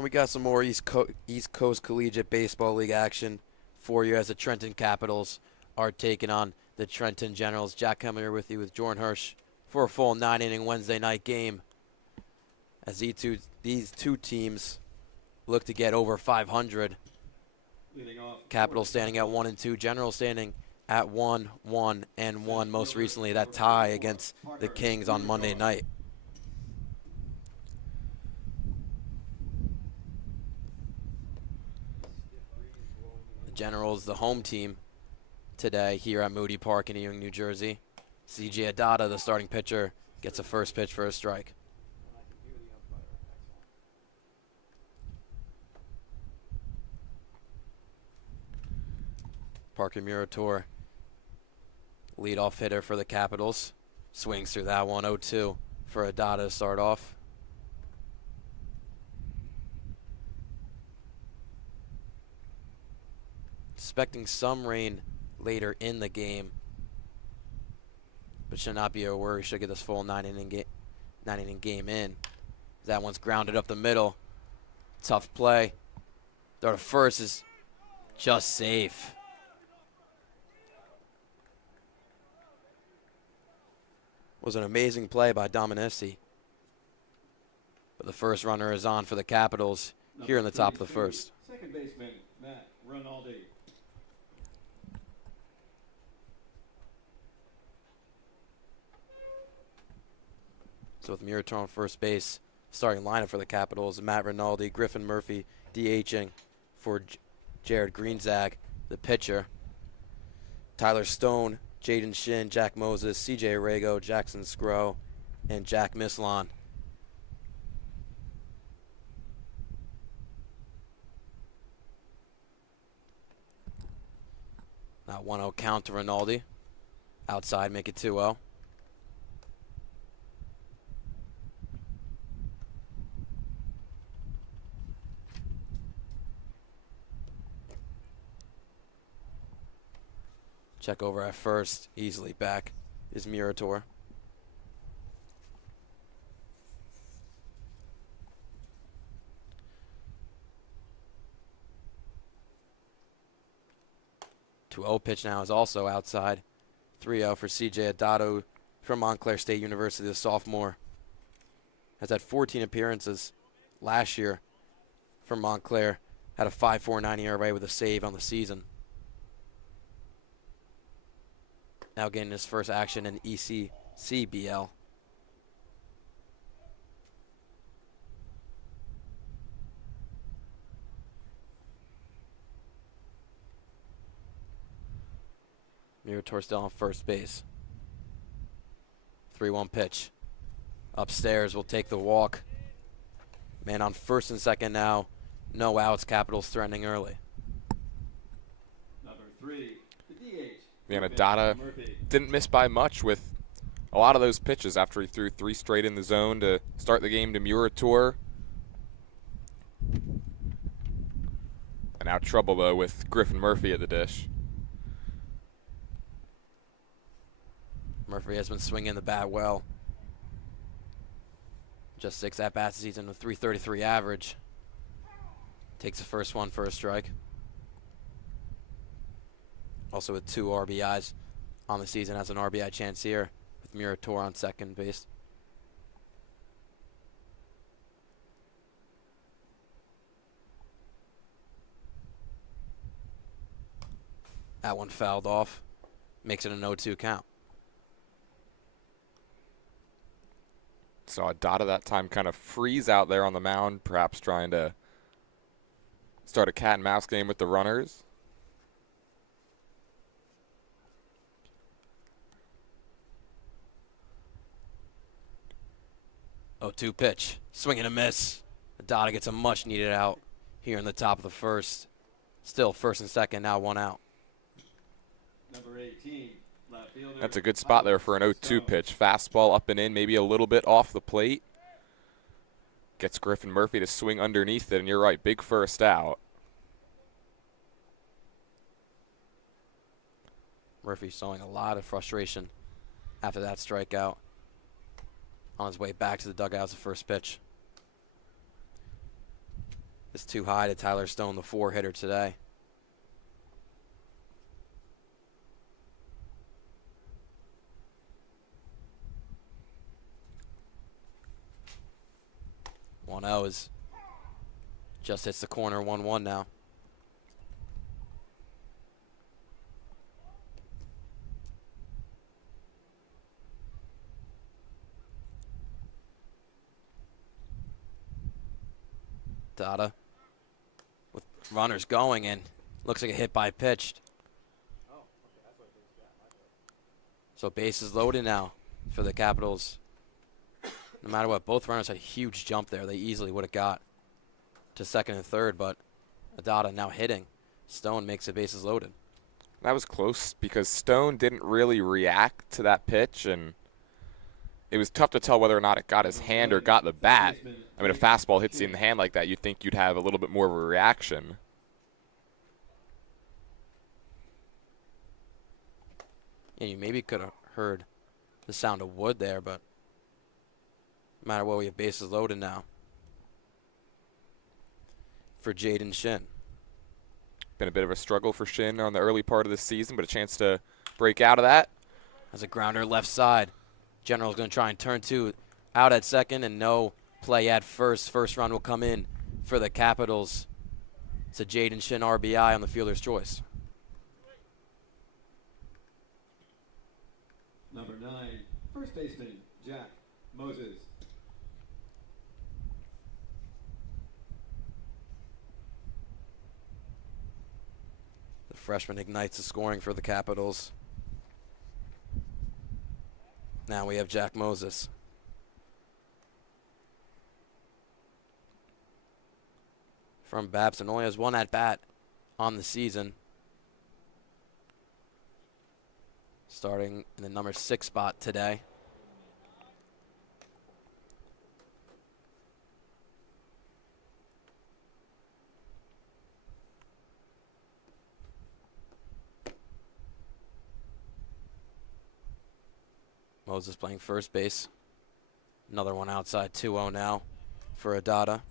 And we got some more East Coast Collegiate Baseball League action for you as the Trenton Capitals are taking on the Trenton Generals. Jack coming here with you with Jordan Hirsch for a full 9-inning Wednesday night game as these two teams look to get over 500. Capitals standing at 1-2, Generals standing at 1-1-1. Most recently, that tie against the Kings on Monday night. The Generals, the home team today here at Moody Park in Ewing, New Jersey. CJ Adada, the starting pitcher, gets a first pitch for a strike. Parker Murator, leadoff hitter for the Capitals. Swings through that one, 0-2 for Adada to start off. Expecting some rain later in the game, but should not be a worry. Should get this full 9-inning game in. That one's grounded up the middle. Tough play. Throw to first is just safe. Was an amazing play by Dominici. But the first runner is on for the Capitals here in the top of the first. Second baseman, Matt Rinaldi. So with Murator on first base, starting lineup for the Capitals, Matt Rinaldi, Griffin Murphy DHing for Jared Greenzag, the pitcher. Tyler Stone, Jaden Shin, Jack Moses, CJ Arago, Jackson Scrow, and Jack Mislon. Now 1-0 count to Rinaldi. Outside, make it 2-0. Check over at first, easily back is Murator. Two 0 pitch now is also outside. 3-0 for CJ Adado from Montclair State University, the sophomore. Has had 14 appearances last year for Montclair. Had a 5.49 ERA with a save on the season. Now getting his first action in ECCBL. Murator still on first base. 3-1 pitch. Upstairs will take the walk. Man on first and second now. No outs. Capitals threatening early. Number 3, the DH. And Adada didn't miss by much with a lot of those pitches after he threw 3 straight in the zone to start the game to Murator. And now trouble, though, with Griffin Murphy at the dish. Murphy has been swinging the bat well. Just 6 at-bats this season with .333 average. Takes the first one for a strike. Also with 2 RBIs on the season, has an RBI chance here with Murator on second base. That one fouled off. Makes it a 0-2 count. Saw Adada that time kind of freeze out there on the mound, perhaps trying to start a cat and mouse game with the runners. 0-2 pitch. Swing and a miss. Adada gets a much needed out here in the top of the first. Still first and second, now 1 out. Number 18, left fielder. That's a good spot there for an 0-2 pitch. Fastball up and in, maybe a little bit off the plate. Gets Griffin Murphy to swing underneath it, and you're right, big first out. Murphy showing a lot of frustration after that strikeout. On his way back to the dugout as the first pitch. is too high to Tyler Stone, the 4-hitter today. One 0 is just hits the corner. 1-1 now. Dada with runners going, and looks like a hit by pitch. So bases loaded now for the Capitals. No matter what, both runners had a huge jump there. They easily would have got to second and third, but Dada now hitting. Stone makes the bases loaded. That was close because Stone didn't really react to that pitch, and it was tough to tell whether or not it got his hand or got the bat. I mean, a fastball hits you in the hand like that, you'd think you'd have a little bit more of a reaction. Yeah, you maybe could have heard the sound of wood there, but no matter what, we have bases loaded now for Jaden Shin. Been a bit of a struggle for Shin on the early part of the season, but a chance to break out of that. As a grounder left side. General's going to try and turn two out at second, and no play at first. First run will come in for the Capitals. It's a Jaden Shin RBI on the fielder's choice. Number 9, first baseman, Jack Moses. The freshman ignites the scoring for the Capitals. Now we have Jack Moses. From Babson, only has one at-bat on the season. Starting in the number 6 spot today. Moses playing first base. Another one outside, 2-0 now for Adada.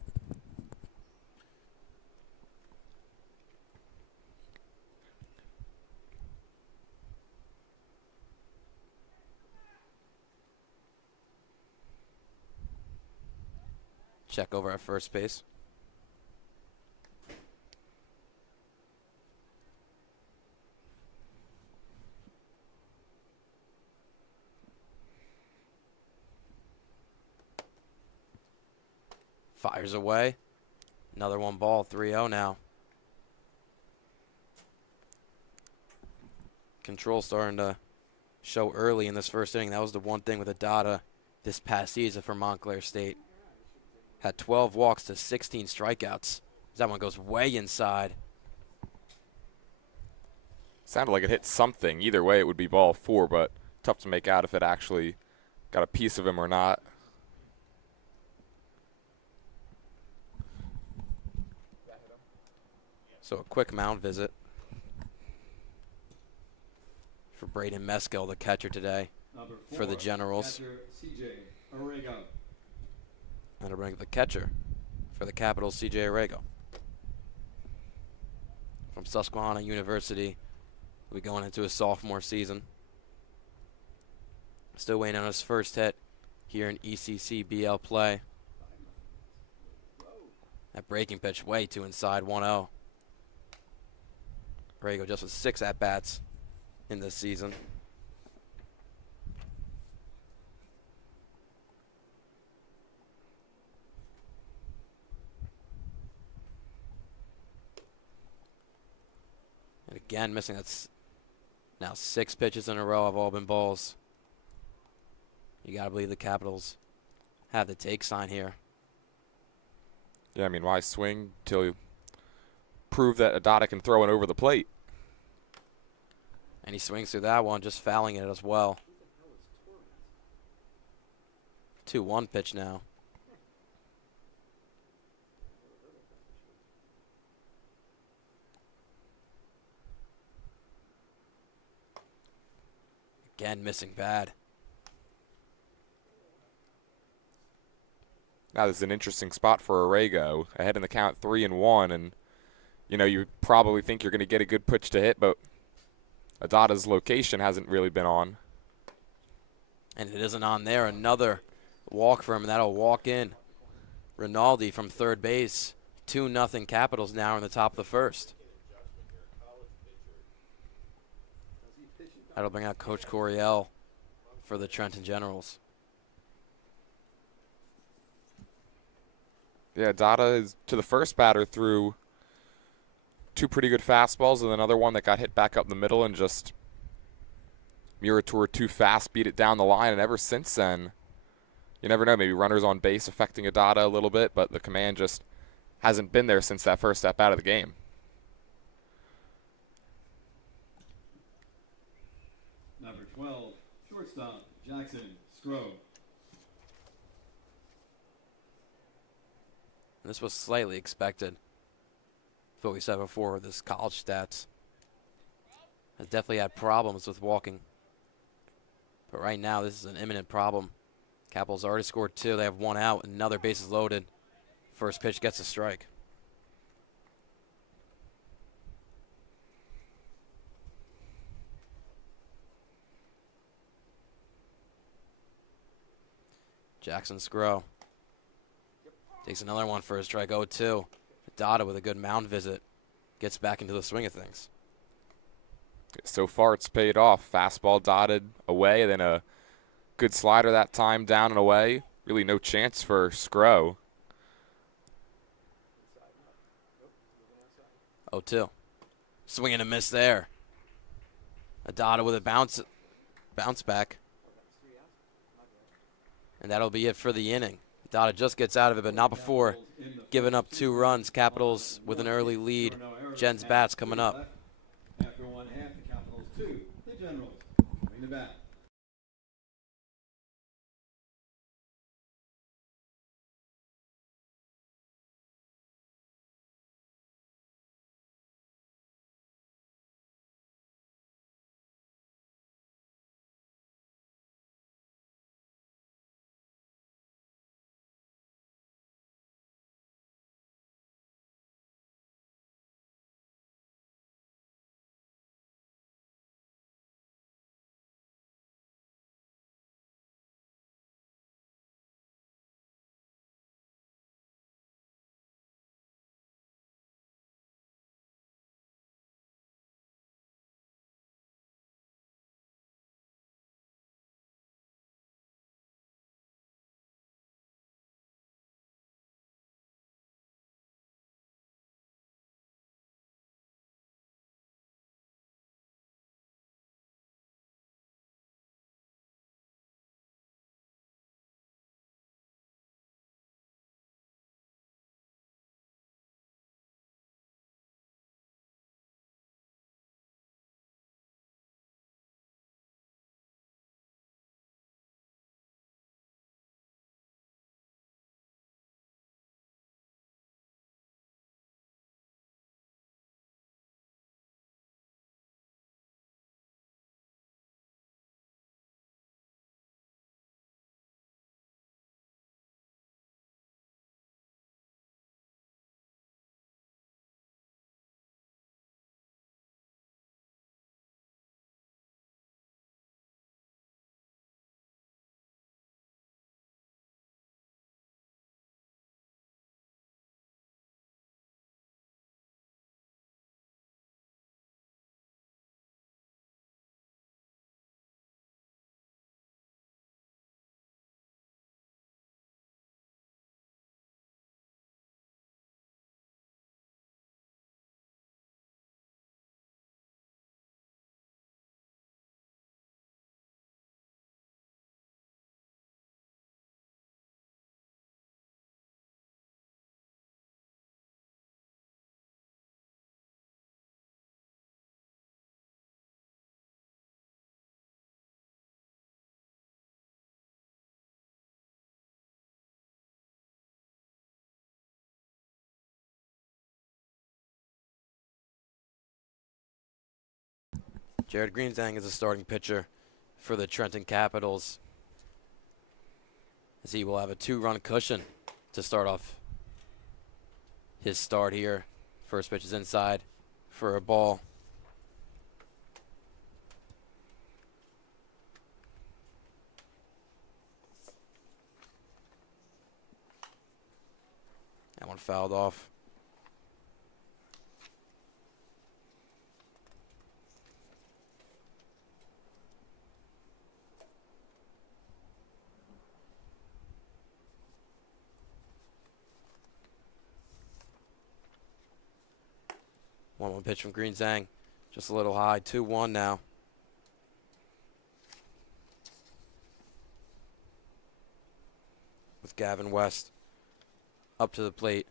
Check over at first base. Fires away. Another 1 ball, 3-0 now. Control starting to show early in this first inning. That was the one thing with Adada this past season for Montclair State. Had 12 walks to 16 strikeouts. That one goes way inside. Sounded like it hit something. Either way, it would be ball 4, but tough to make out if it actually got a piece of him or not. So a quick mound visit for Braden Meskel, the catcher today Number 4, for the Generals. catcher, CJ Arrigo. And to bring the catcher for the Capitals, CJ Arrigo. From Susquehanna University, will be going into his sophomore season. Still waiting on his first hit here in ECCBL play. That breaking pitch way too inside, 1-0. Arrigo just with 6 at-bats in this season. And again, missing. That's now 6 pitches in a row have all been balls. You got to believe the Capitals have the take sign here. Yeah, I mean, why swing till you prove that Adada can throw it over the plate? And he swings through that one, just fouling it as well. 2-1 pitch now. Again, missing bad. Now this is an interesting spot for Arago, ahead in the count 3-1, and you probably think you're going to get a good pitch to hit, but Adada's location hasn't really been on. And it isn't on there. Another walk for him, and that'll walk in Rinaldi from third base. 2-0 Capitals now in the top of the first. That'll bring out Coach Coryell for the Trenton Generals. Yeah, Dada is to the first batter through 2 pretty good fastballs and another one that got hit back up the middle and just Murator too fast, beat it down the line, and ever since then, you never know, maybe runners on base affecting Adada a little bit, but the command just hasn't been there since that first step out of the game. Number 12, shortstop, Jackson Scrow. This was slightly expected. What we said before with his college stats. Has definitely had problems with walking. But right now, this is an imminent problem. Capitals already scored 2. They have 1 out. Another bases loaded. First pitch gets a strike. Jackson Scrow takes another one for a strike. 0-2. Dada with a good mound visit. Gets back into the swing of things. So far, it's paid off. Fastball dotted away, then a good slider that time down and away. Really no chance for Scrow. 0-2. Swing and a miss there. Dada with a bounce back. And that'll be it for the inning. Dada just gets out of it, but not before giving up 2 runs. Capitals with an early lead. Jen's bats coming up. After 1/2, the Capitals 2, the Generals. Bring the bat. Jared Greenzang is the starting pitcher for the Trenton Capitals, as he will have a 2-run cushion to start off his start here. First pitch is inside for a ball. That one fouled off. One pitch from Green Zhang. Just a little high. 2-1 now. With Gavin West up to the plate.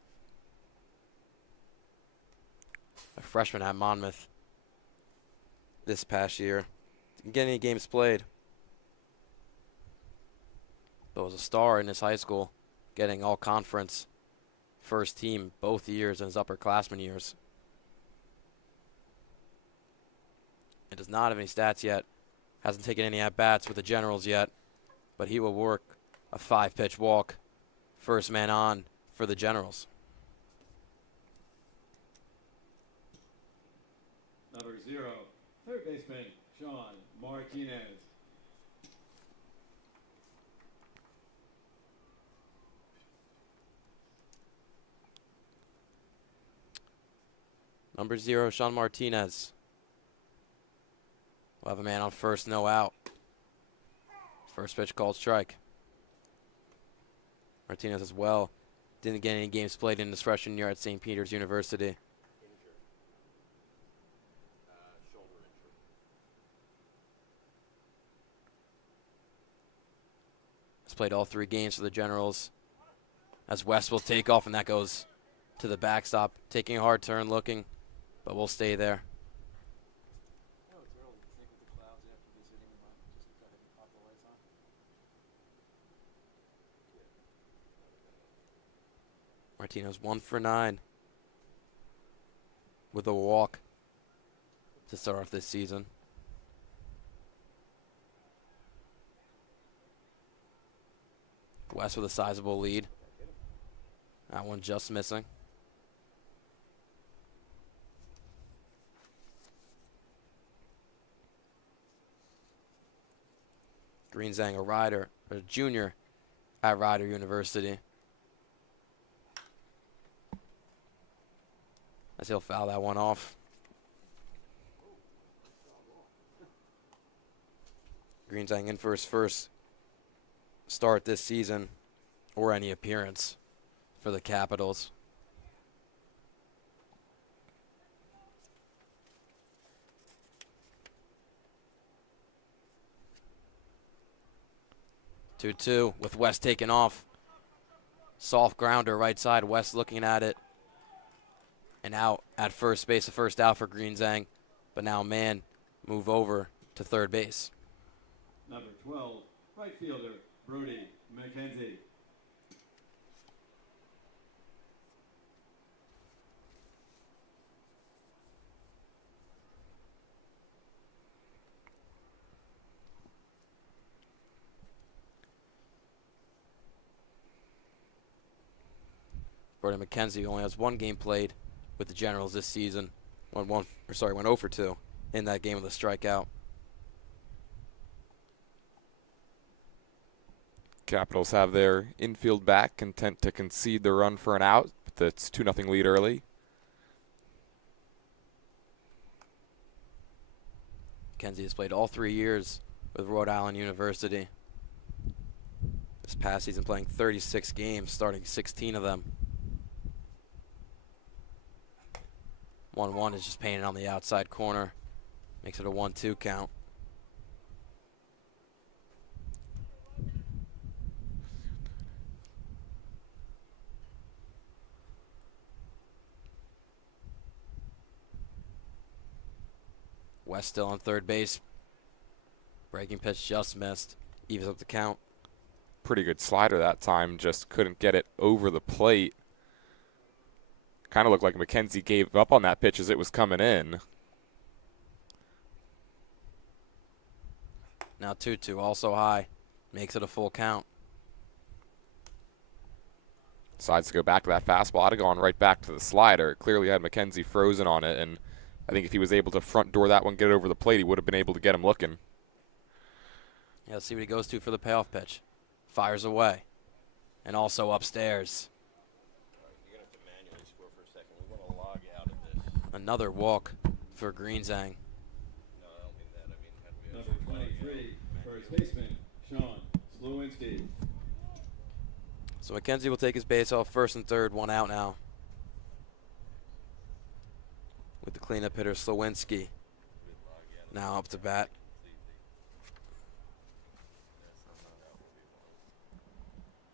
A freshman at Monmouth this past year. Didn't get any games played, but was a star in his high school, getting all conference first team both years in his upperclassmen years. It does not have any stats yet. Hasn't taken any at-bats with the Generals yet, but he will work a 5-pitch walk. First man on for the Generals. Number 0, third baseman, Sean Martinez. Number 0, Sean Martinez. We'll have a man on first, no out. First pitch called strike. Martinez as well didn't get any games played in his freshman year at St. Peter's University. Has played all 3 games for the Generals. As West will take off, and that goes to the backstop. Taking a hard turn, looking, but we'll stay there. Martinez 1 for 9 with a walk to start off this season. West with a sizable lead. That one just missing. Green Zhang, a junior at Rider University. As he'll foul that one off. Green Zhang in for his first start this season, or any appearance for the Capitals. Two with West taking off. Soft grounder right side. West looking at it. And out at first base, the first out for Green Zhang. But now man move over to third base. Number 12, right fielder, Brody McKenzie. Brody McKenzie only has 1 game played with the Generals this season. Went 0 for 2 in that game with a strikeout. Capitals have their infield back, content to concede the run for an out. But that's 2-0 lead early. McKenzie has played all 3 years with Rhode Island University. This past season playing 36 games, starting 16 of them. 1-1 is just painted on the outside corner. Makes it a 1-2 count. West still on third base. Breaking pitch just missed. Evens up the count. Pretty good slider that time, just couldn't get it over the plate. Kind of looked like McKenzie gave up on that pitch as it was coming in. Now 2-2, also high. Makes it a full count. Decides to go back to that fastball. I'd have gone right back to the slider. It clearly had McKenzie frozen on it, and I think if he was able to front door that one, get it over the plate, he would have been able to get him looking. Yeah, let's see what he goes to for the payoff pitch. Fires away. And also upstairs. You're going to have to manually score for a second. We want to log out of this. Another walk for Greenzang. No, I don't mean that. I mean, how do we Number actually log 23, out? first baseman, Sean Slewinski. So McKenzie will take his base off first and third, 1 out now. With the cleanup hitter, Slewinski. Now up to bat.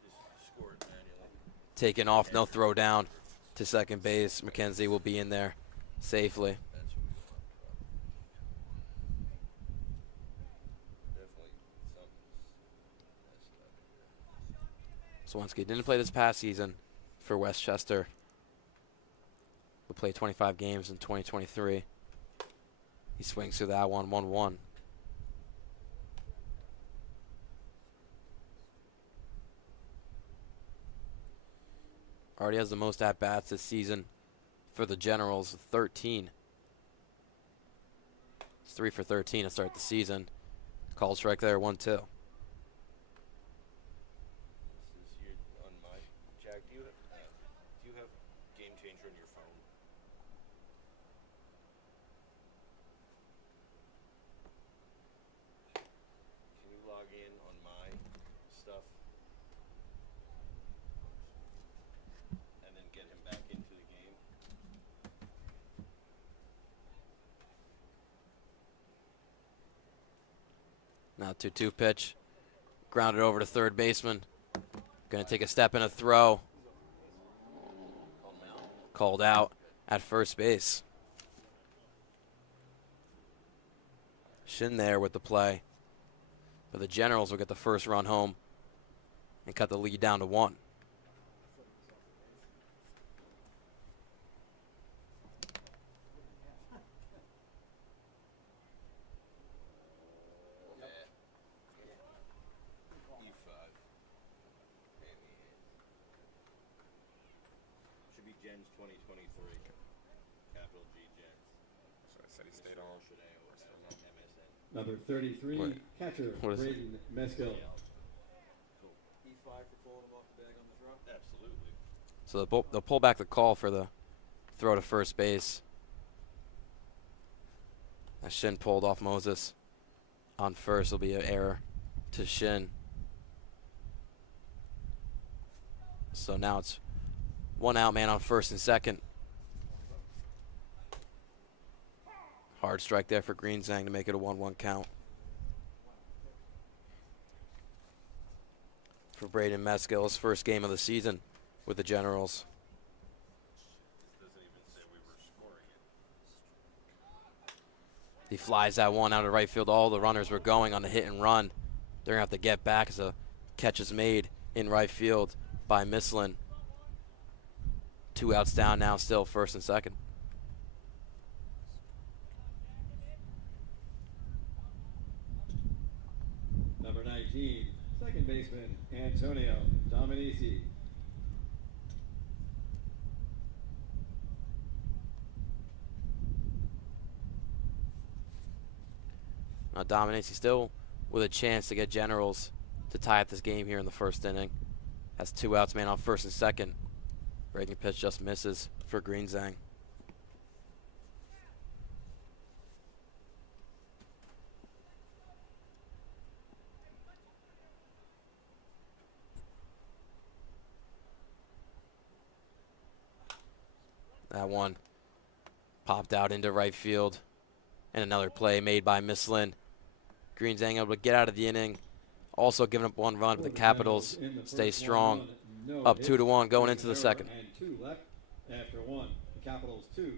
Just score it manually. Taken off, no throw down to second base. McKenzie will be in there safely. That's what we want. Definitely something's messed up here. Slewinski didn't play this past season for Westchester. Will play 25 games in 2023. He swings through that one, 1-1. Already has the most at-bats this season for the Generals, 13. It's 3 for 13 to start the season. Called strike there, 1-2. This is your on my Jack. Do you have Game Changer on your phone? Can you log in on my stuff and then get him back into the game? Now 2-2 pitch. Grounded over to third baseman. Going to take a step and a throw. Called out at first base. Shin there with the play. But the Generals will get the first run home and cut the lead down to 1. E5. Should be Gens 2023. Capital G Gens. So I said he stayed Mr. on. Orchideo, not MSN. Number 33, What? catcher, What is it? Braden Meskill. Cool. E5 for pulling him off the bag on the throw? Absolutely. So they'll pull back the call for the throw to first base. As Shin pulled off Moses on first, will be an error to Shin. So now it's 1 out, man on first and second. Hard strike there for Greenzang to make it a 1-1 count. For Braden Meskill, his first game of the season with the Generals. This doesn't even say we were scoring it. He flies that one out of right field. All the runners were going on the hit and run. They're going to have to get back as a catch is made in right field by Mislin. 2 outs down now, still first and second. Number 19, second baseman, Antonio Dominici. Dominici still with a chance to get Generals to tie up this game here in the first inning. Has 2 outs, man on first and second. Breaking pitch just misses for Greenzang. That one popped out into right field. And another play made by Mislin. Greenzang able to get out of the inning. Also giving up 1 run, but the Capitals stay strong. Up 2-1 going into the second. And 2 left after 1. The Capitals 2,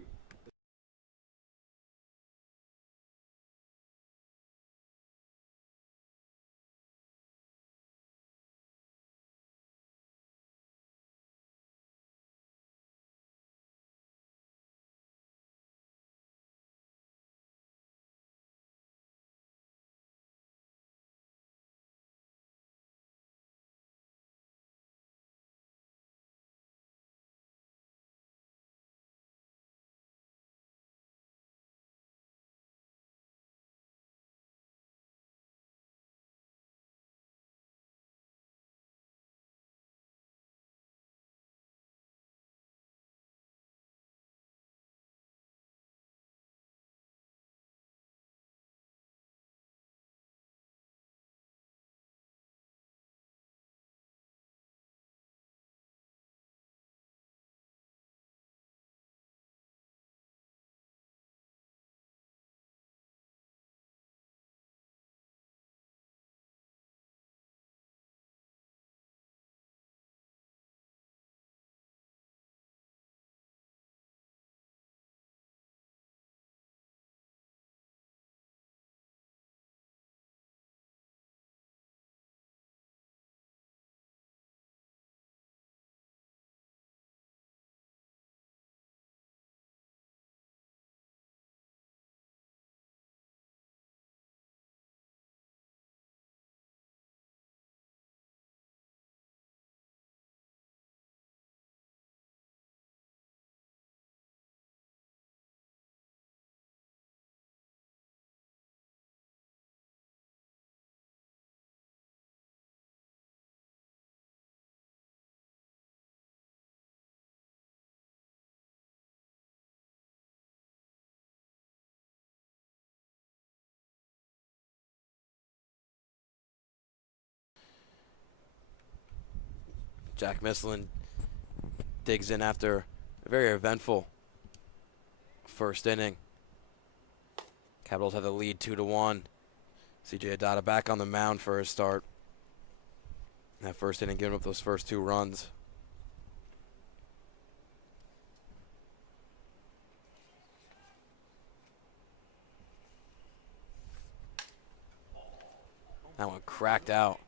Jack Misselin digs in after a very eventful first inning. Capitals have the lead 2-1. CJ Adada back on the mound for his start. That first inning giving up those first 2 runs. That one cracked out.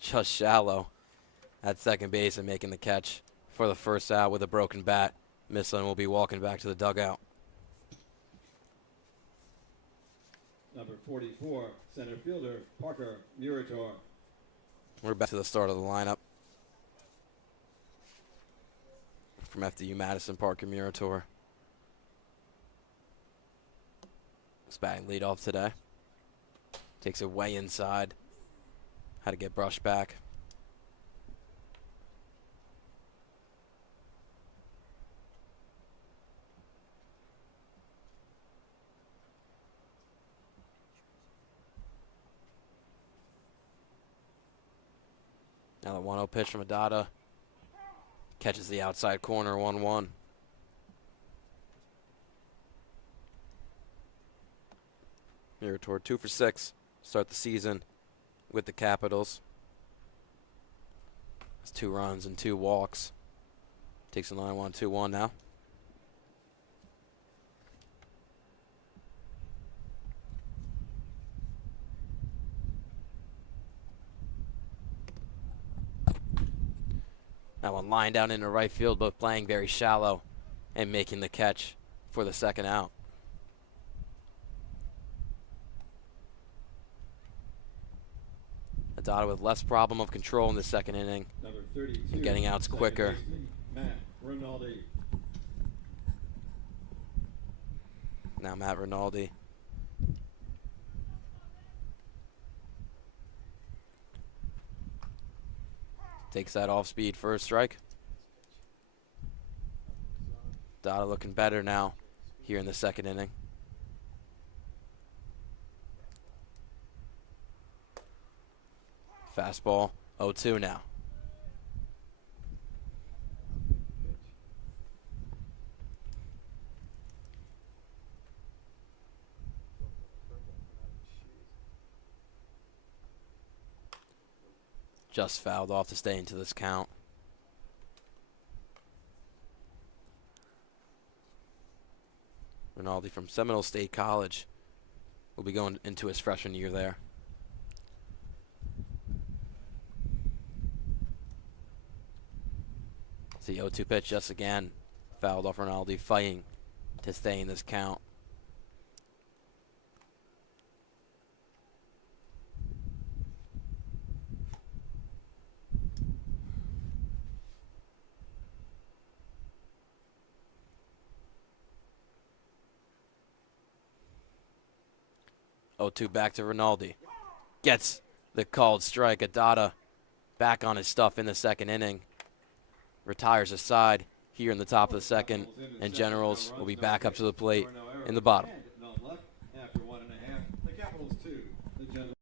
Just shallow at second base and making the catch for the first out with a broken bat. Misselin will be walking back to the dugout. Number 44, center fielder Parker Murator. We're back to the start of the lineup. From FDU Madison, Parker Murator. He's batting leadoff today. Takes it way inside. Had to get brushed back. Now the 1-0 pitch from Adada. Catches the outside corner, 1-1. Murator 2 for 6. Start the season with the Capitals. It's 2 runs and 2 walks. Takes a 9-1, 2-1 now. That one lined down into right field, but playing very shallow and making the catch for the second out. Adada with less problem of control in the second inning. Number 32, Getting outs second quicker. baseman, Matt Rinaldi. Now Matt Rinaldi. Takes that off speed for a strike. Adada looking better now here in the second inning. Fastball, 0-2 now. Just fouled off to stay into this count. Rinaldi from Seminole State College will be going into his freshman year there. See 0-2 pitch just again. Fouled off Rinaldi, fighting to stay in this count. Back to Rinaldi. Gets the called strike. Adada back on his stuff in the second inning. Retires aside here in the top of the second. And Generals will be back up to the plate in the bottom. After 1.5, the Capitals 2, the Generals.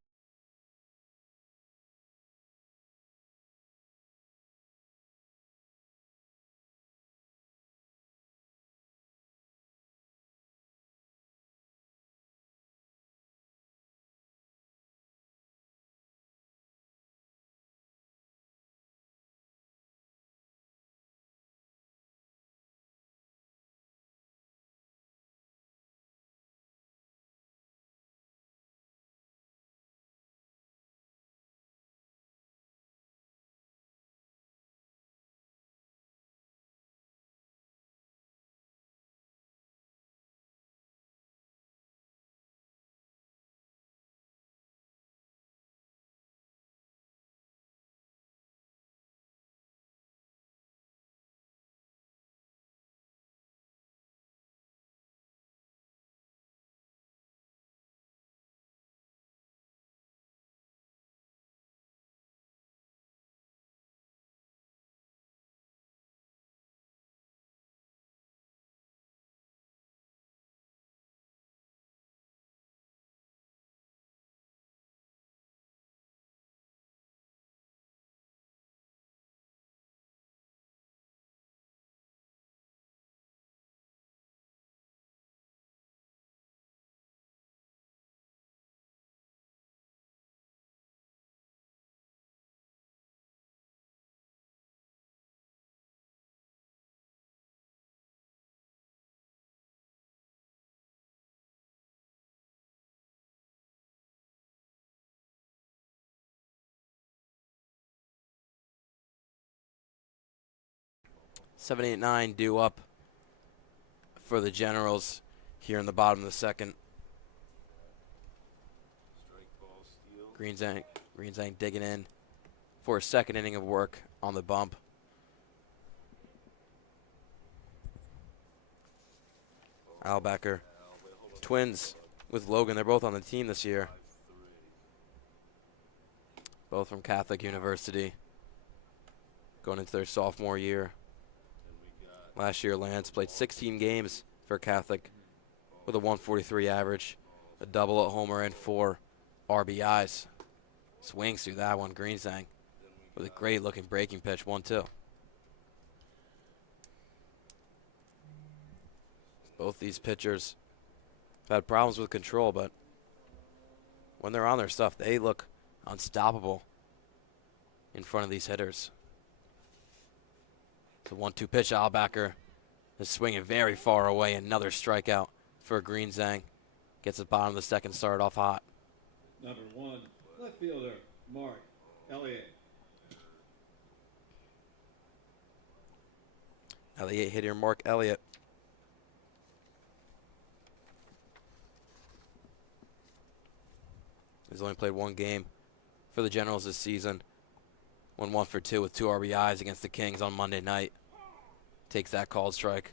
7, 8, 9 due up for the Generals here in the bottom of the second. Strike ball steal. Greenzang digging in for a second inning of work on the bump. Albacker. Twins with Logan. They're both on the team this year. 5-3. Both from Catholic University. Going into their sophomore year. Then we got Last year, Lance played 16 games for Catholic with a 143 average, a double, a homer, and 4 RBIs. Swings through that one, Greenzang with a great looking breaking pitch, 1-2. Both these pitchers have had problems with control, but when they're on their stuff, they look unstoppable in front of these hitters. It's a 1-2 pitch. Albacker is swinging very far away. Another strikeout for Greenzang. Gets the bottom of the second, started off hot. Number 1, left fielder, Mark Elliott. Elliott hitter Mark Elliott. He's only played 1 game for the Generals this season. Went 1 for 2 with 2 RBIs against the Kings on Monday night. Takes that called strike.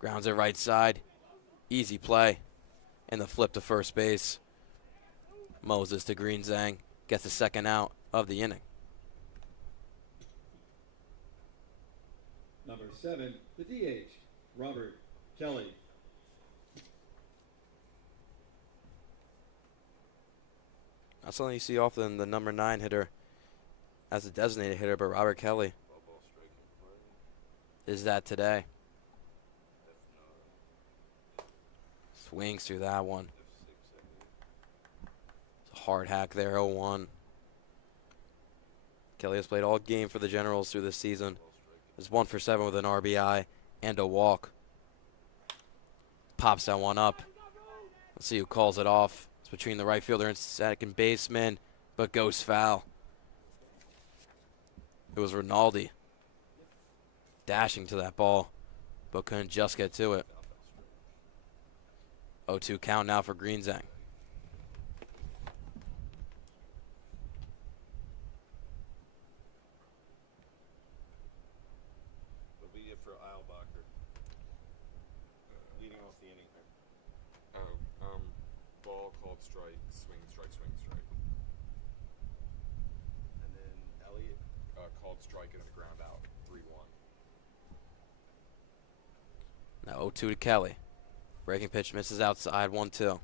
Grounds it right side. Easy play. And the flip to first base. Moses to Greenzang. Gets the second out of the inning. Number 7, the DH, Robert Kelly. Not something you see often, the number 9 hitter as a designated hitter, but Robert Kelly ball strike in play. is that today. F9. Swings through that one. F6, I think. It's a hard hack there, 0-1. Kelly has played all game for the Generals through this season. Ball strike. Is 1 for 7 with an RBI and a walk. Pops that one up. Let's see who calls it off. It's between the right fielder and second baseman, but goes foul. It was Rinaldi dashing to that ball, but couldn't just get to it. 0-2 count now for Greenzang. It'll be it for Eilbacher. Leading off the inning here. Ball called strike, swing, strike, swing, strike. And then Elliott. Called strike and then a ground out, 3-1. Now 0-2 to Kelly. Breaking pitch misses outside, 1-2. And now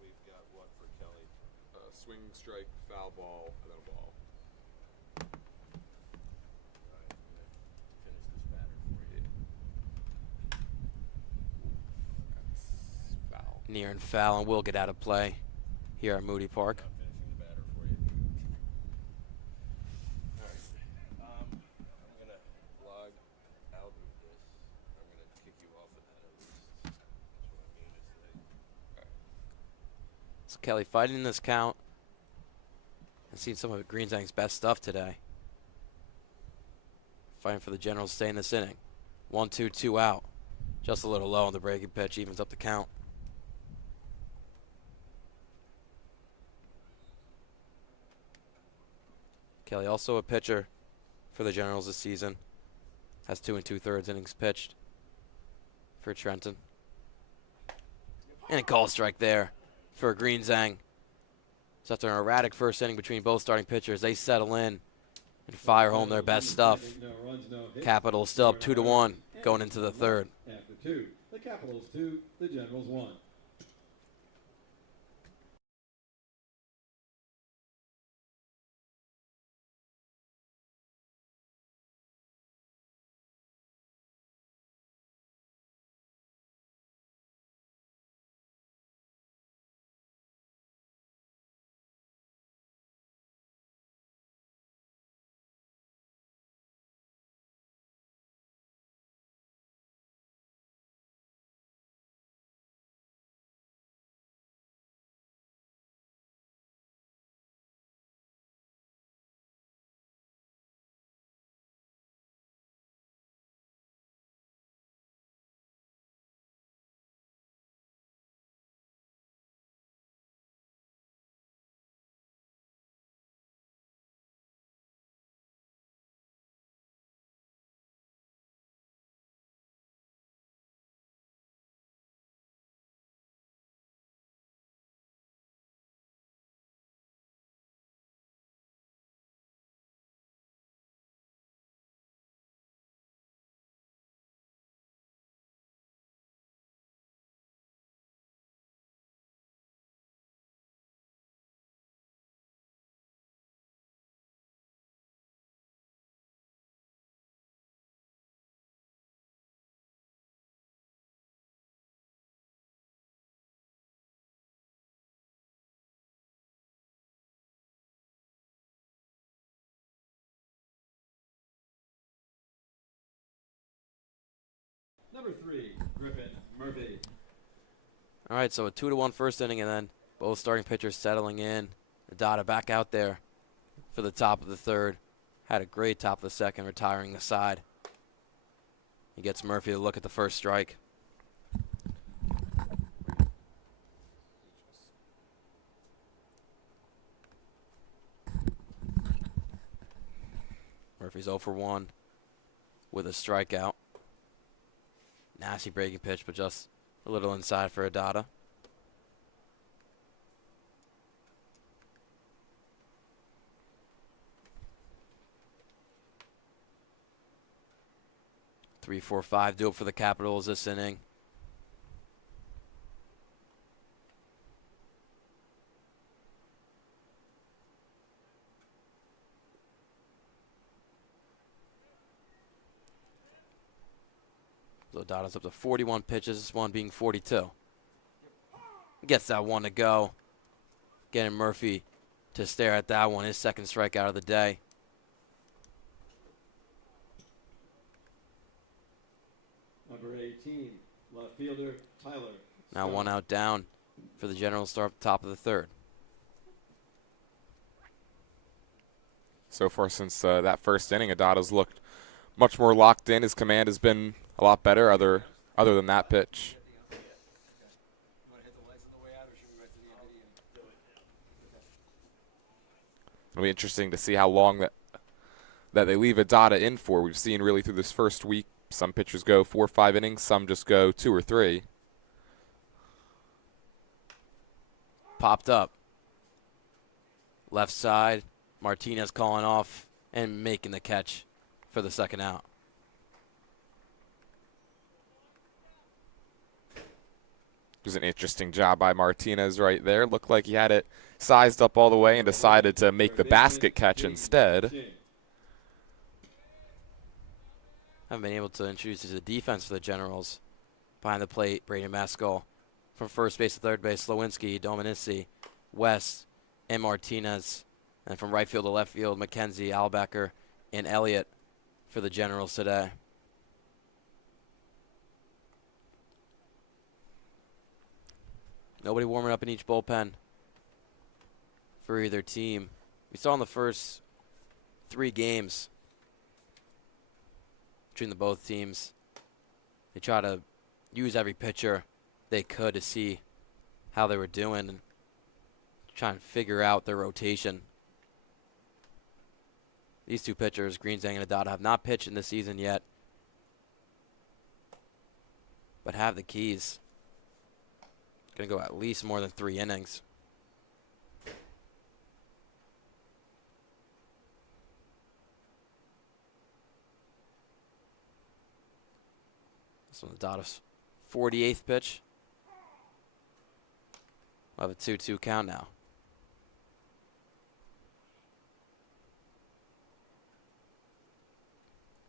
we've got what for Kelly? Swing, strike, foul ball, and then a ball. Alright, I'm gonna finish this batter for you. That's foul. Near and foul, and will get out of play here at Moody Park. I'm finishing the batter for you. Alright. I'm gonna log out of this. I'm gonna kick you off of that at least. That's what I'm meaning to say. So Kelly fighting this count. I've seen some of Greenzang's best stuff today. Fighting for the Generals to stay in this inning. 1-2, 2 out. Just a little low on the breaking pitch, evens up the count. Kelly also a pitcher for the Generals this season. Has 2 2/3 innings pitched for Trenton. And a call strike there for Greenzang. So after an erratic first inning between both starting pitchers, they settle in and fire home their best stuff. No runs, no hits. Capitals still up 2-1 going into the third. After 2, the Capitals 2, the Generals 1. Number 3, Griffin Murphy. All right, so a 2-1 first inning, and then both starting pitchers settling in. Adada back out there for the top of the third. Had a great top of the second, retiring the side. He gets Murphy to look at the first strike. Murphy's 0 for 1 with a strikeout. Nasty breaking pitch, but just a little inside for Adada. Three, 4, 5 do it for the Capitals this inning. So Adada's up to 41 pitches, this one being 42. Gets that one to go. Getting Murphy to stare at that one, his second strikeout of the day. Number 18, left fielder Tyler. Now Stone. one out down for the Generals start at the top of the third. So far since that first inning, Adada's looked much more locked in. His command has been a lot better other than that pitch. It'll be interesting to see how long that they leave Adada in for. We've seen really through this first week, some pitchers go 4 or 5 innings, some just go 2 or 3. Popped up. Left side, Martinez calling off and making the catch for the second out. It was an interesting job by Martinez right there. Looked like he had it sized up all the way and decided to make the basket catch instead. Haven't been able to introduce the defense for the Generals. Behind the plate, Brady Maskell. From first base to third base, Slowinski, Dominici, West, and Martinez. And from right field to left field, McKenzie, Albecker, and Elliott for the Generals today. Nobody warming up in each bullpen for either team. We saw in the first 3 games between the both teams, they try to use every pitcher they could to see how they were doing and try and figure out their rotation. These 2 pitchers, Greenzang and Adada, have not pitched in this season yet, but have the keys. Going to go at least more than 3 innings. This one's Adada's 48th pitch. We'll have a 2-2 count now.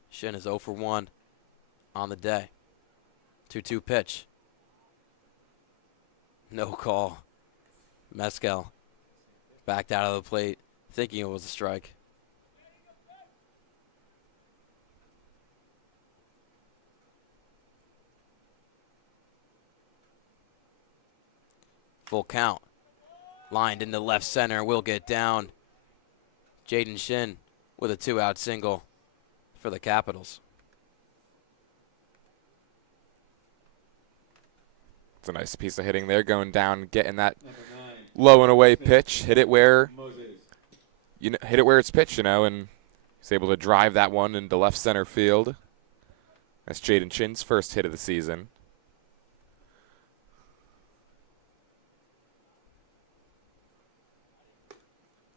Shin is 0 for 1 on the day. 2-2 pitch. No call. Mescal backed out of the plate, thinking it was a strike. Full count. Lined into left center, will get down. Jaden Shin with a 2-out single for the Capitals. It's a nice piece of hitting there, going down, getting that Number 9, low and away pitch, hit it where Moses. hit it where it's pitched, and he's able to drive that one into left center field. That's Jaden Chin's first hit of the season.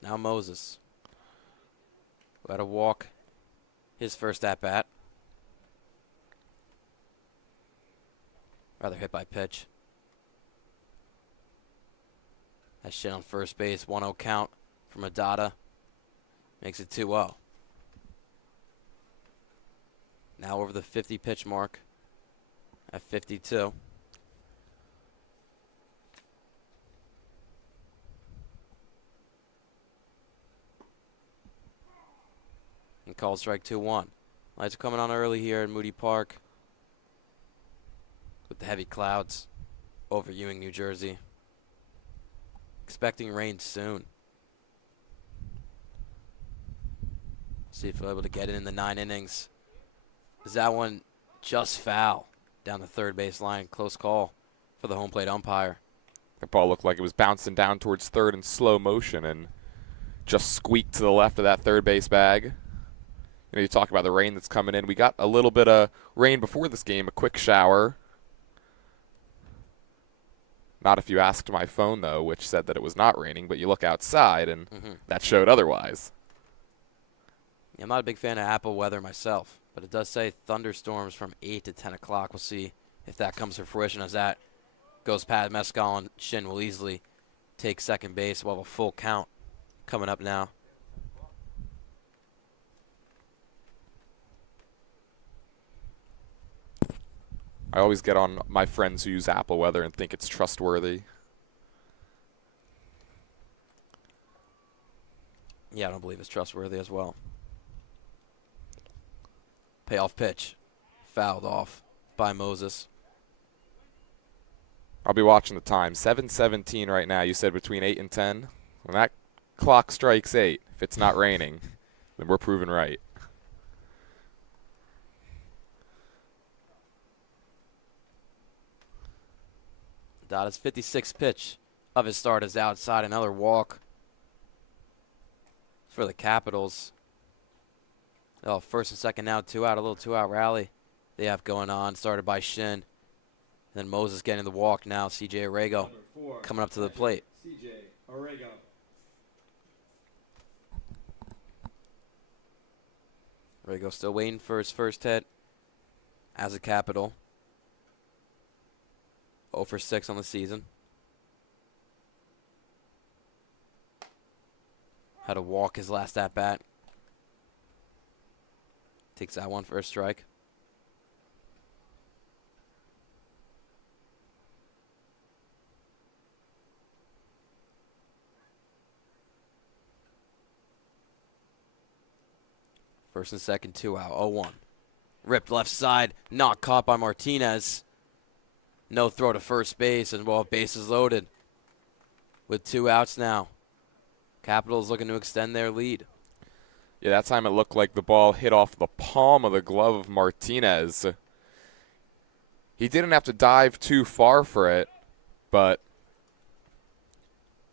Now Moses. Who had a walk his first at-bat. Rather hit by pitch. That shit on first base. 1-0 count from Adada. Makes it 2-0. Now over the 50 pitch mark at 52. And called strike 2-1. Lights are coming on early here at Moody Park. with the heavy clouds over Ewing, New Jersey. Expecting rain soon. See if we're able to get it in the 9 innings. Is that one just foul down the third base line? Close call for the home plate umpire. The ball looked like it was bouncing down towards third in slow motion and just squeaked to the left of that third base bag. You know, you talk about the rain that's coming in. We got a little bit of rain before this game, a quick shower. Not if you asked my phone, though, which said that it was not raining, but you look outside and that showed otherwise. Yeah, I'm not a big fan of Apple weather myself, but it does say thunderstorms from 8 to 10 o'clock. We'll see if that comes to fruition. As that goes past Mescal, and Shin will easily take second base. We'll have a full count coming up now. I always get on my friends who use Apple weather and think it's trustworthy. Yeah, I don't believe it's trustworthy as well. Payoff pitch. Fouled off by Moses. I'll be watching the time. 7:17 right now. You said between 8 and 10. When that clock strikes 8, if it's not raining, then we're proven right. Dotta's 56th pitch of his start is outside. Another walk for the Capitals. Oh, first and second now, 2 out. A little 2-out rally they have going on. Started by Shin. Then Moses getting the walk now. C.J. Arrego coming up to the plate. C.J. Arrego. Arrego still waiting for his first hit as a Capital. 0 for 6 on the season. Had to walk his last at-bat. Takes that one for a strike. First and second, 2 out, 0-1. Ripped left side, not caught by Martinez. No throw to first base, and well, bases loaded. With 2 outs now. Capitals looking to extend their lead. Yeah, that time it looked like the ball hit off the palm of the glove of Martinez. He didn't have to dive too far for it, but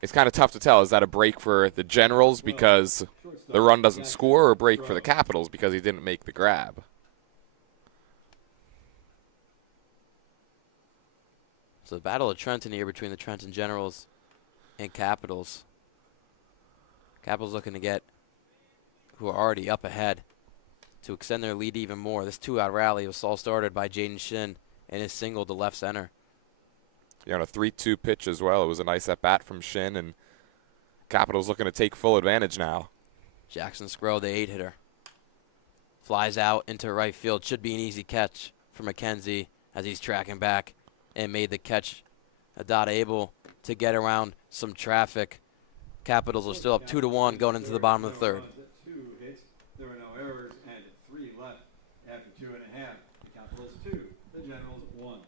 it's kind of tough to tell. Is that a break for the Generals because the run doesn't score, or a break for the Capitals because he didn't make the grab? So the Battle of Trenton here between the Trenton Generals and Capitals. Capitals looking to get, who are already up ahead, to extend their lead even more. This 2-out rally was all started by Jaden Shin and his single to left center. Yeah, on a 3-2 pitch as well. It was a nice at-bat from Shin, and Capitals looking to take full advantage now. Jackson Squirrel, the 8-hitter. Flies out into right field. Should be an easy catch for McKenzie as he's tracking back and made the catch. Adada able to get around some traffic. Capitals are still up 2-1 going into the bottom of the third. 2 hits, there were no errors, and 3 left after 2.5. The Capitals 2, the Generals 1.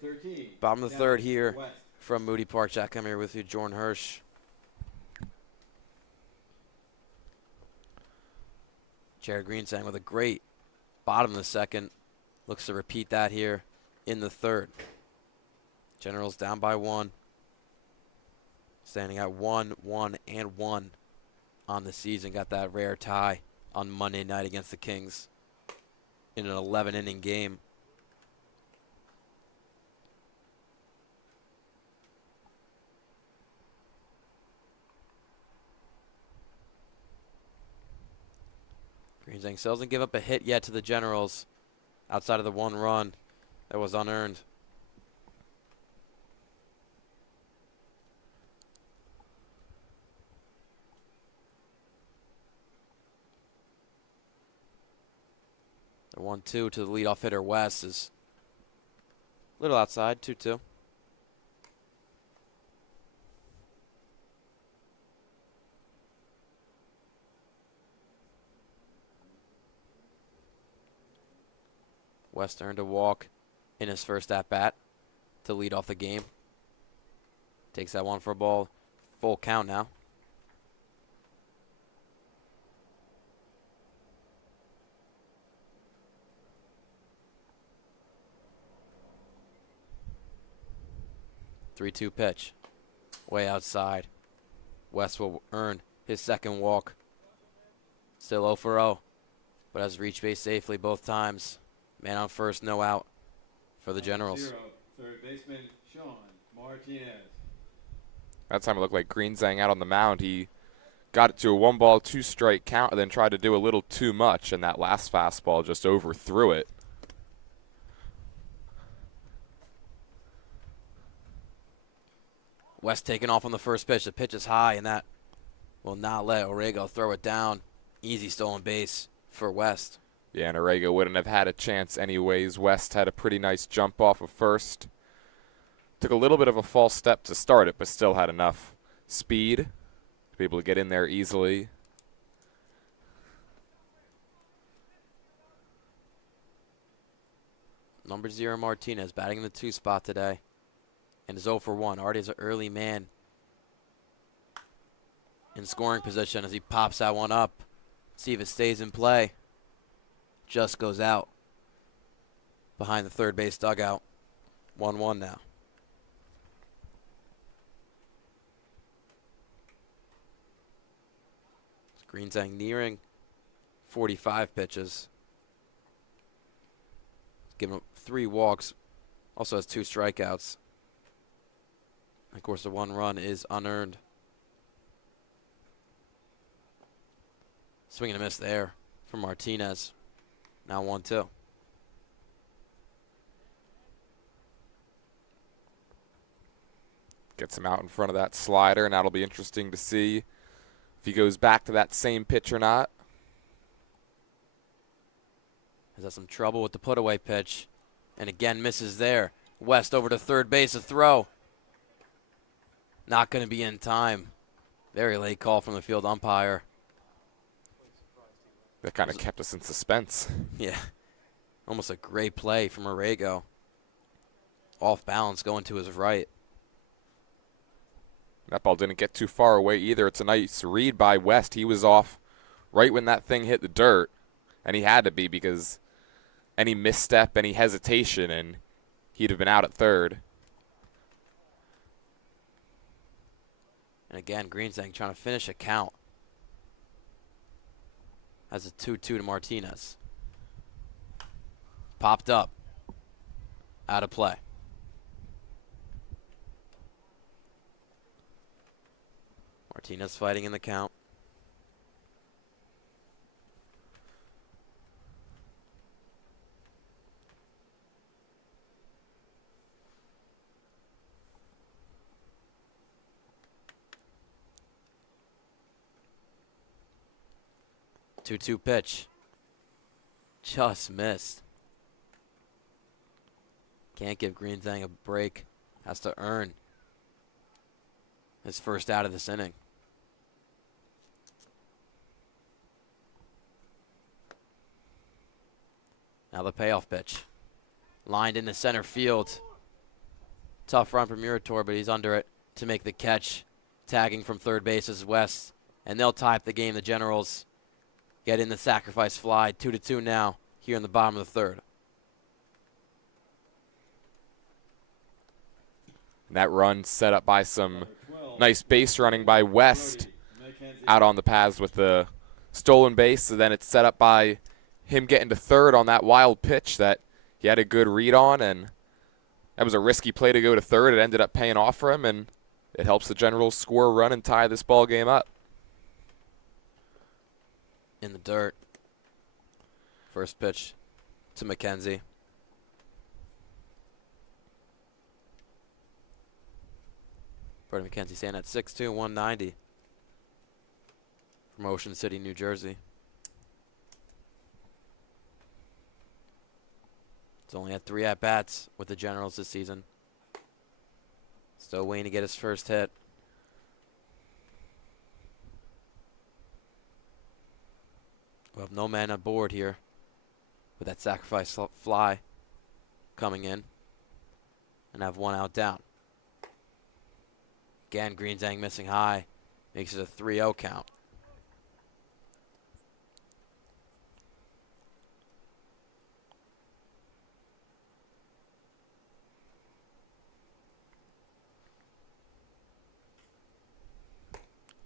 13. Bottom of the third here West. from Moody Park. Jack, I'm here with you. Jordan Hirsch. Jared Greensang with a great bottom of the second. Looks to repeat that here in the third. Generals down by 1. Standing at 1, 1, and 1 on the season. Got that rare tie on Monday night against the Kings in an 11-inning game. Greensang still doesn't give up a hit yet to the Generals outside of the 1 run that was unearned. The 1-2 to the leadoff hitter West is a little outside, 2-2. West earned a walk in his first at-bat to lead off the game. Takes that one for a ball. Full count now. Three-two pitch. Way outside. West will earn his second walk. Still 0 for 0, but has reached base safely both times. Man on first, no out for the Generals. 0, third baseman Sean Martinez. That time it looked like Greensang out on the mound. He got it to a 1-ball, 2-strike count and then tried to do a little too much, and that last fastball just overthrew it. West taking off on the first pitch. The pitch is high, and that will not let Orrego throw it down. Easy stolen base for West. Yeah, and Orrego wouldn't have had a chance anyways. West had a pretty nice jump off of first. Took a little bit of a false step to start it, but still had enough speed to be able to get in there easily. Number 0 Martinez batting in the 2 spot today. And is 0 for 1. Already has an early man in scoring position as he pops that one up. See if it stays in play. Just goes out behind the third base dugout. 1-1 now. Greensang nearing 45 pitches. Given up 3 walks. Also has 2 strikeouts. Of course, the 1 run is unearned. Swing and a miss there from Martinez. Now 1-2. Gets him out in front of that slider, and that'll be interesting to see if he goes back to that same pitch or not. Has had some trouble with the put-away pitch. And again, misses there. West over to third base, a throw. Not going to be in time. Very late call from the field umpire. That kind of kept us in suspense. Yeah. Almost a great play from Orrego. Off balance, going to his right. That ball didn't get too far away either. It's a nice read by West. He was off right when that thing hit the dirt. And he had to be, because any misstep, any hesitation, and he'd have been out at third. And again, Greensang trying to finish a count. Has a 2-2 to Martinez. Popped up. Out of play. Martinez fighting in the count. Two-two pitch. Just missed. Can't give Greensang a break. Has to earn his first out of this inning. Now the payoff pitch. Lined into center field. Tough run from Murator, but he's under it to make the catch. Tagging from third base is West. And they'll tie up the game. The Generals get in the sacrifice fly. 2-2 now here in the bottom of the third. And that run set up by some nice base running by West out on the paths with the stolen base. So then it's set up by him getting to third on that wild pitch that he had a good read on, and that was a risky play to go to third. It ended up paying off for him, and it helps the Generals score a run and tie this ball game up. In the dirt. First pitch to McKenzie. Brody McKenzie standing at 6'2", 190. From Ocean City, New Jersey. He's only had 3 at-bats with the Generals this season. Still waiting to get his first hit. We have no man on board here with that sacrifice fly coming in. And have 1 out down. Again, Greenzang missing high. Makes it a 3-0 count.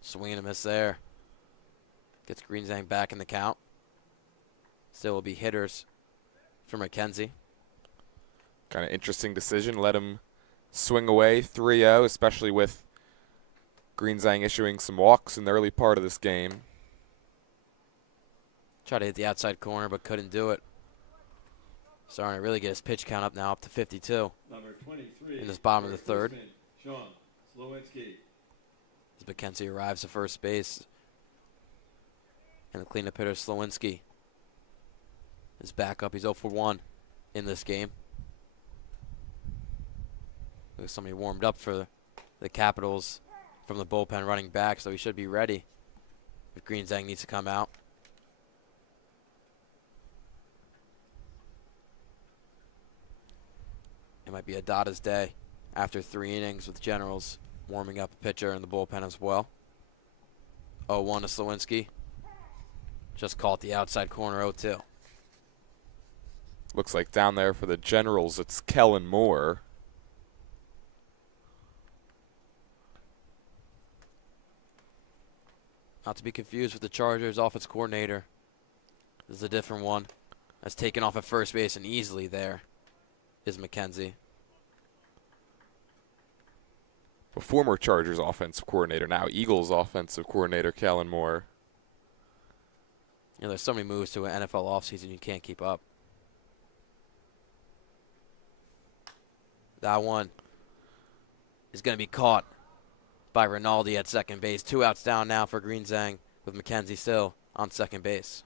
Swing and a miss there. Gets Greenzang back in the count. Still will be hitters for McKenzie. Kind of interesting decision. Let him swing away 3-0, especially with Greenzang issuing some walks in the early part of this game. Tried to hit the outside corner, but couldn't do it. Starting to really get his pitch count up now, up to 52. Number 23. In this bottom of the third. Sean Slowinski. As McKenzie arrives at first base. And the cleanup hitter, Slowinski, is back up. He's 0 for 1 in this game. There's somebody warmed up for the Capitals from the bullpen running back, so he should be ready if Greenzang needs to come out. It might be a Dada's day after 3 innings with Generals warming up a pitcher in the bullpen as well. 0-1 to Slowinski. Just caught the outside corner 0-2. Looks like down there for the Generals, it's Kellen Moore. Not to be confused with the Chargers offense coordinator. This is a different one. That's taken off at first base, and easily there is McKenzie. A former Chargers offensive coordinator, now Eagles offensive coordinator, Kellen Moore. You know, there's so many moves to an NFL offseason you can't keep up. That one is going to be caught by Rinaldi at second base. 2 outs down now for Greenzang with McKenzie still on second base.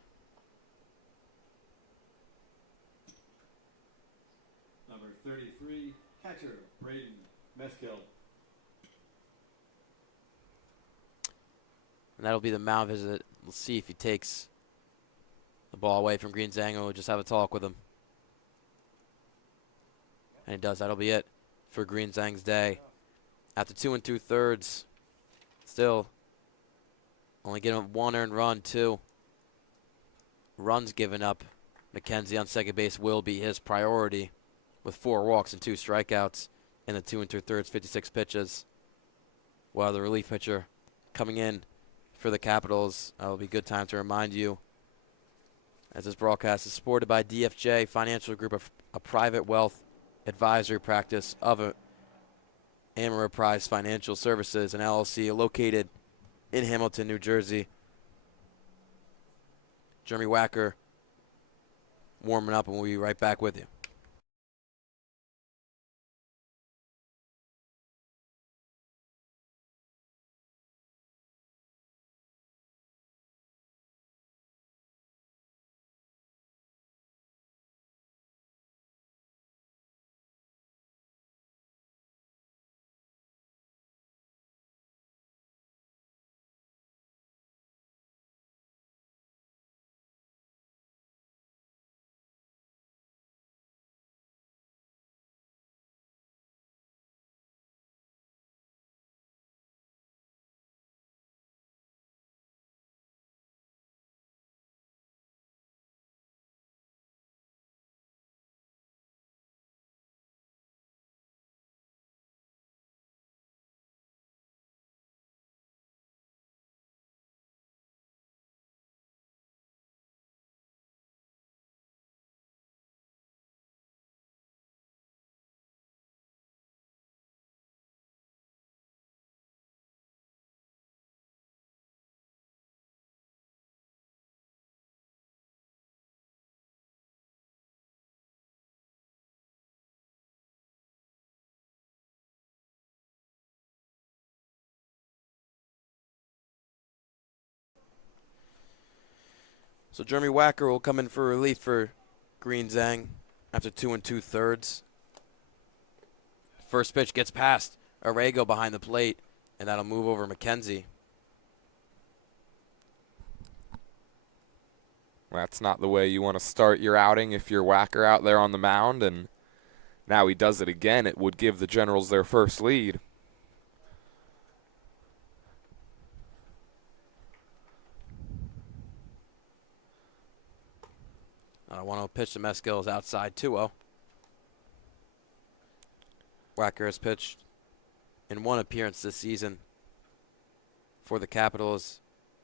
Number 33, catcher Braden Meskill. And that'll be the mound visit. We'll see if he takes the ball away from Greenzang, or we'll just have a talk with him. And he does. That'll be it for Greenzang's day. After 2 2/3, still only getting 1 earned run, 2 runs given up. McKenzie on second base will be his priority with 4 walks and 2 strikeouts in the 2 2/3, 56 pitches. While the relief pitcher coming in for the Capitals, that'll be a good time to remind you, as this broadcast is supported by DFJ Financial Group, a private wealth advisory practice of Ameriprise Financial Services, an LLC located in Hamilton, New Jersey. Jeremy Wacker warming up, and we'll be right back with you. So Jeremy Wacker will come in for relief for Green Zhang after 2 2/3. First pitch gets past Arrego behind the plate, and that'll move over McKenzie. That's not the way you want to start your outing if you're Whacker out there on the mound, and now he does it again. It would give the Generals their first lead. I want to pitch to Mescal is outside 2-0. Whacker has pitched in one appearance this season for the Capitals.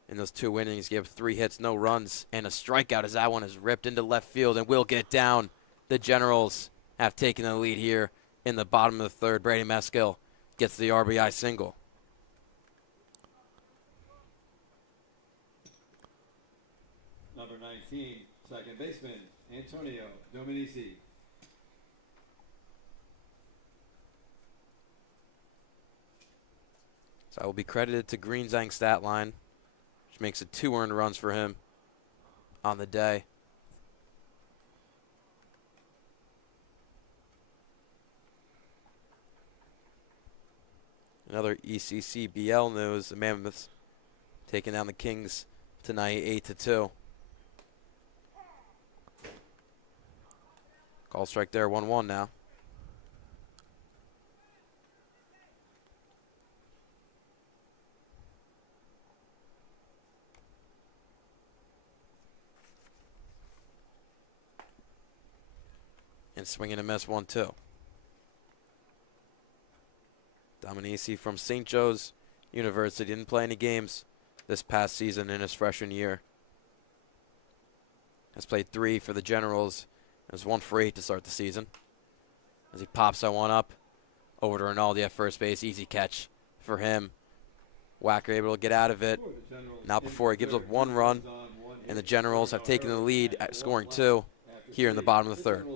In those 2 innings, gave 3 hits, no runs, and a strikeout as that one is ripped into left field and will get down. The Generals have taken the lead here in the bottom of the third. Brady Mescal gets the RBI single. Number 19, second baseman, Antonio Dominici. So I will be credited to Green Zhang's stat line, which makes it 2 earned runs for him on the day. Another ECCBL news, the Mammoths taking down the Kings tonight 8-2. Call strike there, 1-1 now. And swinging a miss, 1-2. Dominici from St. Joe's University didn't play any games this past season in his freshman year. Has played 3 for the Generals. It was 1 for 8 to start the season. As he pops that one up over to Rinaldi at first base. Easy catch for him. Whacker able to get out of it. Not before he gives up 1 run. And the Generals have taken the lead at scoring 2 here in the bottom of the third.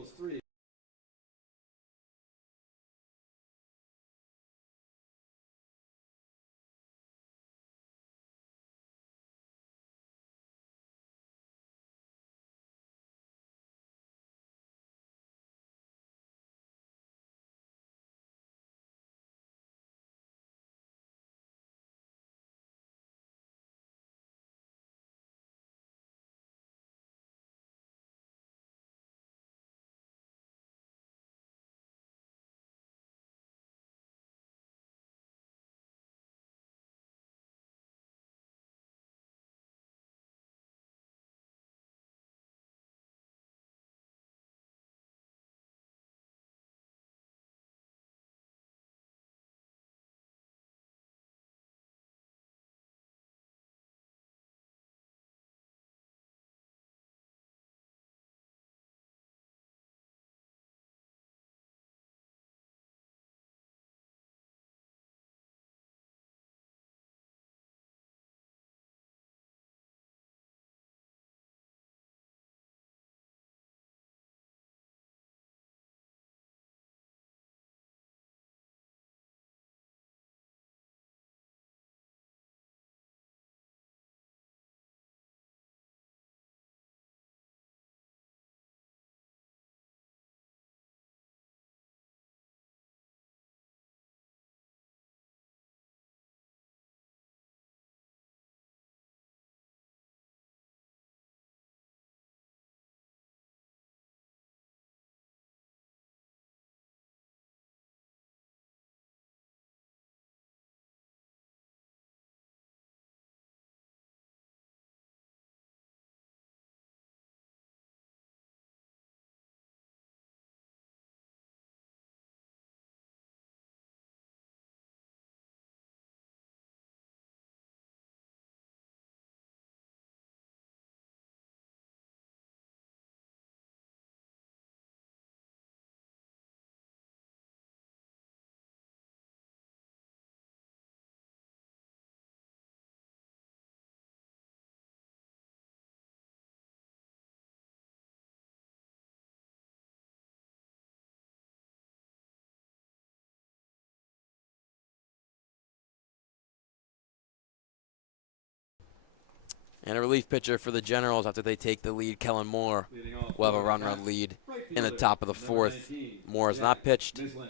And a relief pitcher for the Generals after they take the lead. Kellen Moore Leading off will have a for run lead right in the fielder, top of the number fourth. 19, Moore has Jack not pitched Mislin.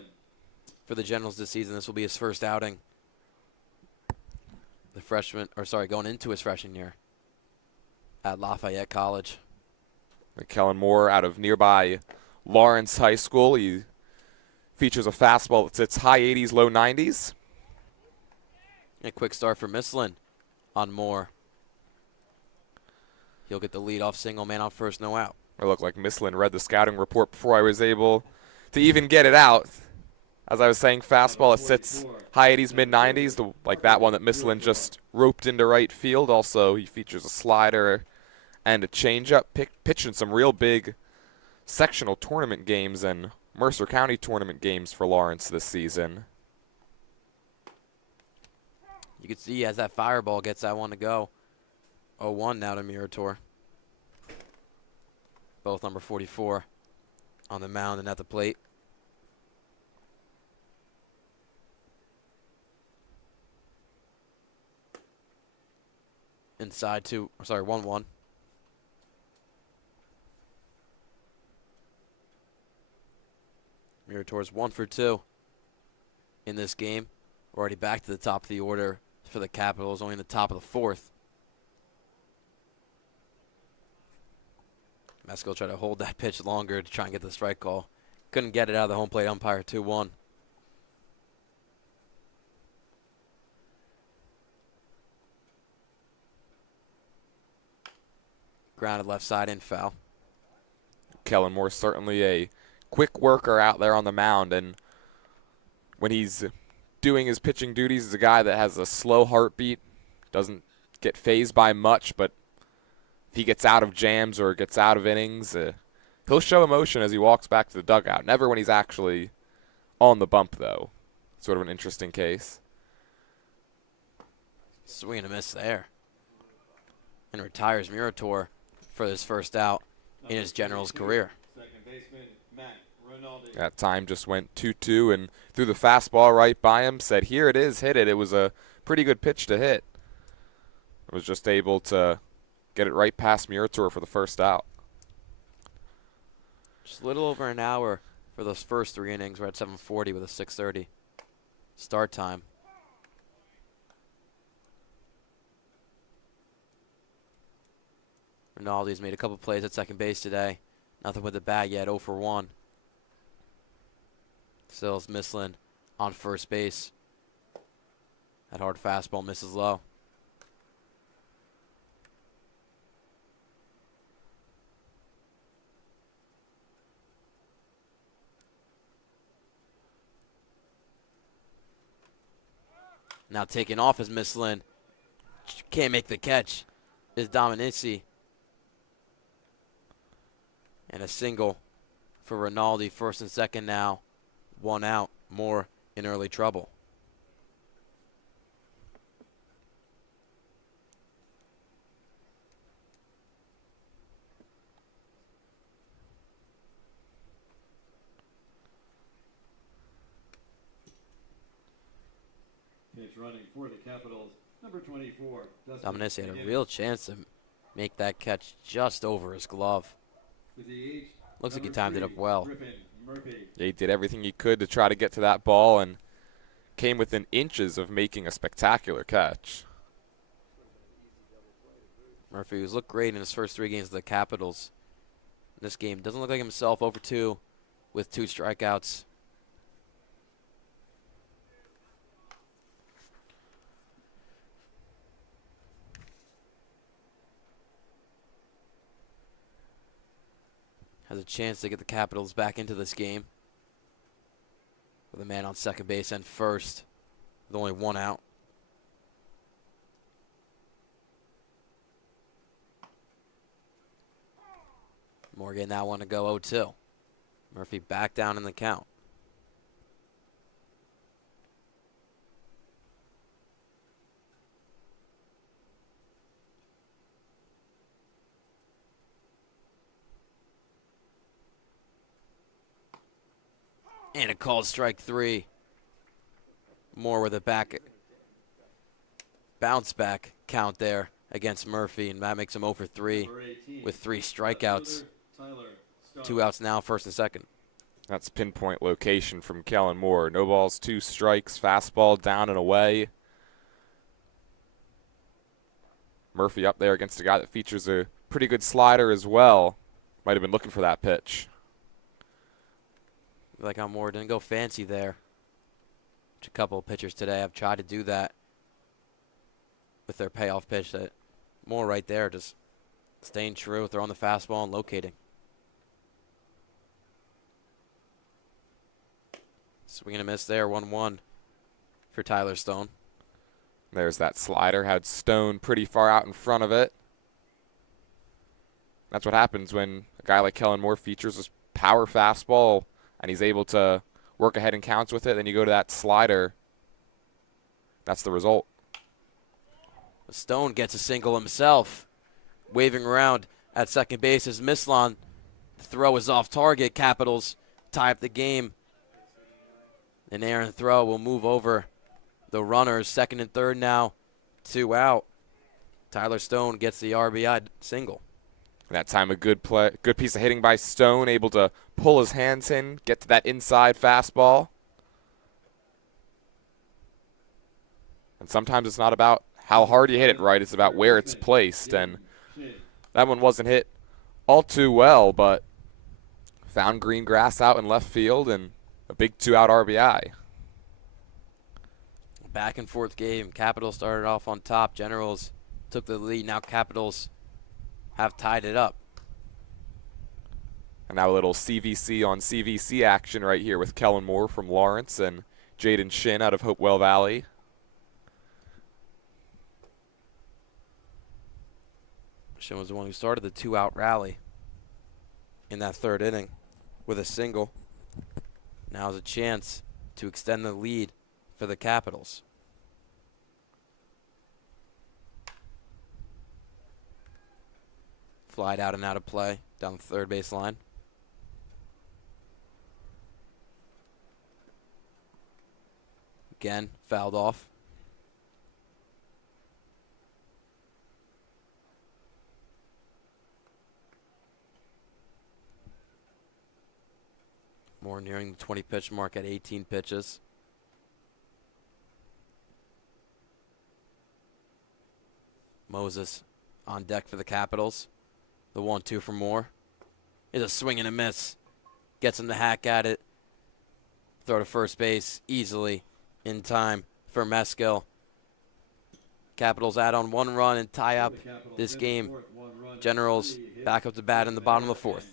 for the Generals this season. This will be his first outing. The freshman, or sorry, going into his freshman year at Lafayette College. Kellen Moore out of nearby Lawrence High School. He features a fastball that sits high 80s, low 90s. A quick start for Mislin on Moore. He'll get the leadoff single, man on first, no out. It looked like Mislin read the scouting report before I was able to even get it out. As I was saying, fastball, it sits high 80s, mid 90s, like that one that Mislin just roped into right field. Also, he features a slider and a changeup, pitching some real big sectional tournament games and Mercer County tournament games for Lawrence this season. You can see as that fireball gets that one to go. 0-1 now to Murator. Both number 44 on the mound and at the plate. Inside 1-1. Murator's 1 for 2 in this game. Already back to the top of the order for the Capitals, only in the top of the fourth. Mesco tried to hold that pitch longer to try and get the strike call. Couldn't get it out of the home plate umpire. 2-1. Grounded left side in, foul. Kellen Moore certainly a quick worker out there on the mound, and when he's doing his pitching duties, he's a guy that has a slow heartbeat, doesn't get phased by much, but if he gets out of jams or gets out of innings, he'll show emotion as he walks back to the dugout. Never when he's actually on the bump, though. Sort of an interesting case. Swing and a miss there. And retires Murator for his first out in his Generals career. Second baseman, Matt Rinaldi. That time just went 2-2 and threw the fastball right by him, said, here it is, hit it. It was a pretty good pitch to hit. I was just able to get it right past Murator for the first out. Just a little over an hour for those first 3 innings. We're at 7:40 with a 6:30 start time. Rinaldi's made a couple plays at second base today. Nothing with the bat yet, 0 for 1. Still is Mislin on first base. That hard fastball misses low. Now taking off is Mislin. Can't make the catch is Dominici. And a single for Rinaldi, first and second now. 1 out, Moore in early trouble. Pitch running for the Capitals, number 24. Dominici had a real chance to make that catch just over his glove. With the age, Looks like he number timed it 3, up well. Griffin Murphy. Yeah, he did everything he could to try to get to that ball and came within inches of making a spectacular catch. Murphy, who's looked great in his first 3 games of the Capitals. This game doesn't look like himself, over 2 with 2 strikeouts. Has a chance to get the Capitals back into this game with a man on second base and first with only 1 out. Moore getting that one to go 0-2. Murphy back down in the count. And a called strike 3. Moore with a bounce back count there against Murphy, and that makes him 0 for 3 Number 18, with 3 left strikeouts. fielder, Tyler Starr. 2 outs now, first and second. That's pinpoint location from Kellen Moore. No balls, 2 strikes, fastball down and away. Murphy up there against a guy that features a pretty good slider as well. Might have been looking for that pitch. Like how Moore didn't go fancy there. Which a couple of pitchers today have tried to do that with their payoff pitch. That Moore right there just staying true, throwing the fastball and locating. Swing and a miss there, 1-1 for Tyler Stone. There's that slider. Had Stone pretty far out in front of it. That's what happens when a guy like Kellen Moore features his power fastball and he's able to work ahead in counts with it. Then you go to that slider. That's the result. Stone gets a single himself. Waving around at second base is Mislon. The throw is off target. Capitals tie up the game. An errant throw will move over the runners. Second and third now, 2 out. Tyler Stone gets the RBI single. That time a good play, good piece of hitting by Stone, able to pull his hands in, get to that inside fastball. And sometimes it's not about how hard you hit it right, it's about where it's placed. And that one wasn't hit all too well, but found green grass out in left field and a big 2-out RBI. Back and forth game. Capitals started off on top. Generals took the lead. Now Capitals have tied it up. And now a little CVC on CVC action right here with Kellen Moore from Lawrence and Jaden Shin out of Hopewell Valley. Shin was the one who started the 2-out rally in that third inning with a single. Now's a chance to extend the lead for the Capitals. Flied out and out of play down the third base line. Again, fouled off. Moore nearing the 20 pitch mark at 18 pitches. Moses on deck for the Capitals. The 1-2 for Moore. Is a swing and a miss. Gets him to hack at it. Throw to first base easily in time for Meskill. Capitals add on 1 run and tie up this game. Generals back up to bat in the bottom of the 4th.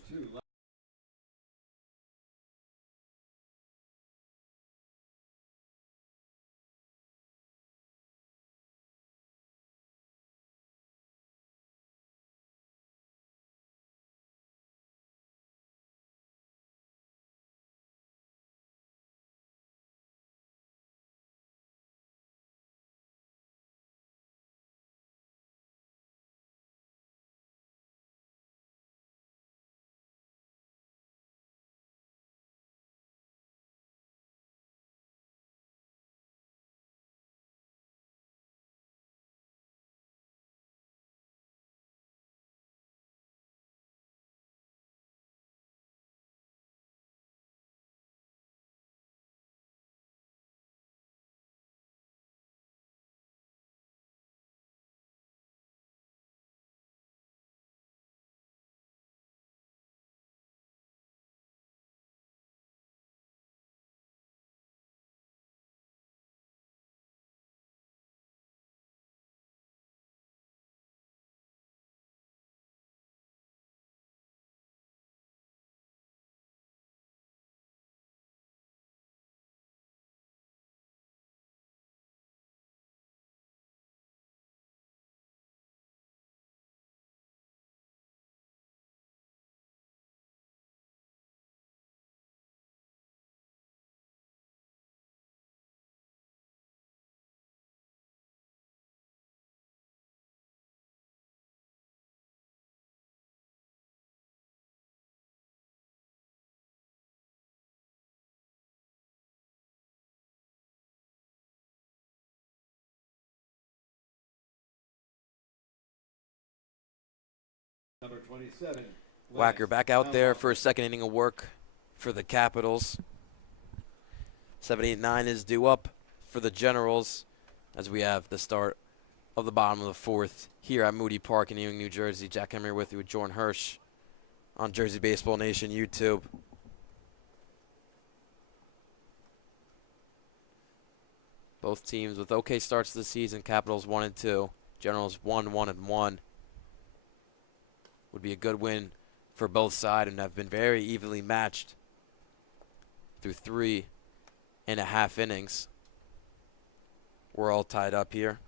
Number 27. Wacker Lance back out there Alhoff. for a second inning of work for the Capitals. 7-8-9 is due up for the Generals as we have the start of the bottom of the fourth here at Moody Park in Ewing, New Jersey. Jack Henry with you with Jordan Hirsch on Jersey Baseball Nation YouTube. Both teams with okay starts to the season. Capitals 1-2. Generals 1-1-1. Would be a good win for both sides and have been very evenly matched through 3.5 innings. We're all tied up here.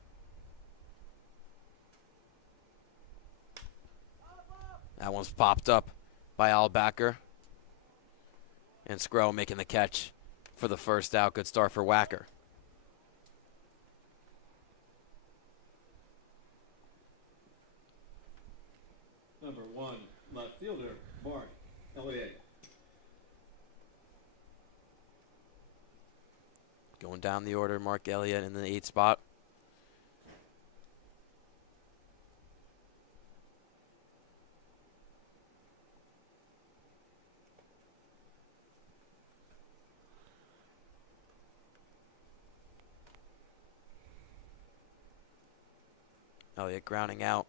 That one's popped up by Albacker. And Skro making the catch for the first out. Good start for Wacker. Number 1. Left fielder Mark Elliott. Going down the order, Mark Elliott in the 8th spot. Elliott grounding out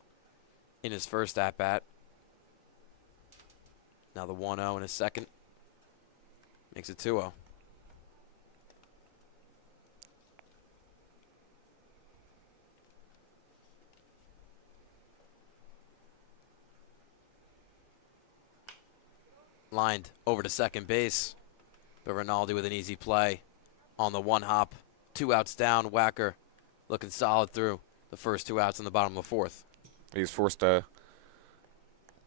in his first at-bat. Now the 1-0 in his second. Makes it 2-0. Lined over to second base. But Rinaldi with an easy play on the one hop. 2 outs down. Wacker looking solid through the first 2 outs in the bottom of the fourth. He's forced a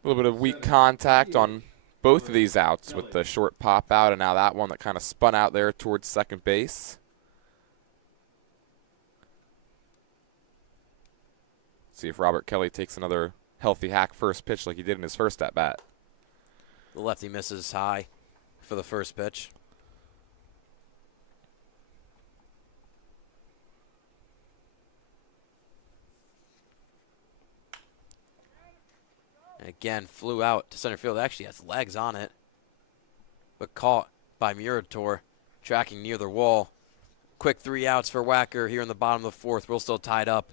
little bit of weak contact on both of these outs with the short pop out, and now that one that kind of spun out there towards second base. See if Robert Kelly takes another healthy hack first pitch like he did in his first at bat. The lefty misses high for the first pitch. And again, flew out to center field. Actually has legs on it, but caught by Murator, tracking near the wall. Quick 3 outs for Wacker here in the bottom of the fourth. We're still tied up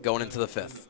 going into the fifth.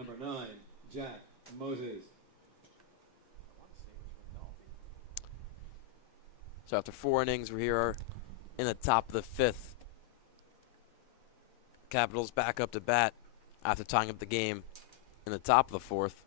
Number 9. Jack Moses. So after 4 innings, we're here in the top of the fifth. Capitals back up to bat after tying up the game in the top of the fourth.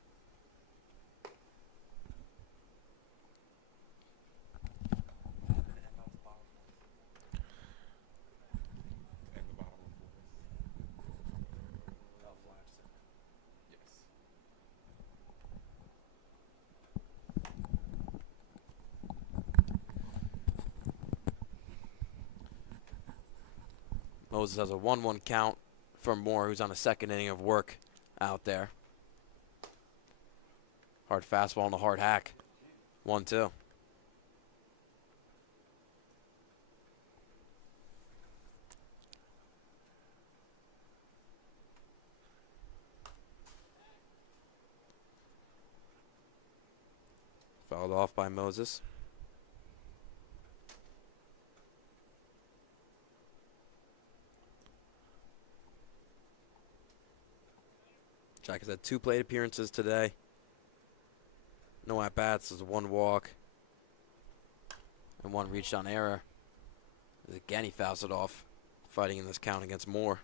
Moses has a 1-1 count for Moore, who's on a second inning of work out there. Hard fastball and a hard hack. 1-2. Fouled off by Moses. Jack has had 2 plate appearances today. No at-bats. There's 1 walk. And 1 reached on error. Again, he fouls it off. Fighting in this count against Moore.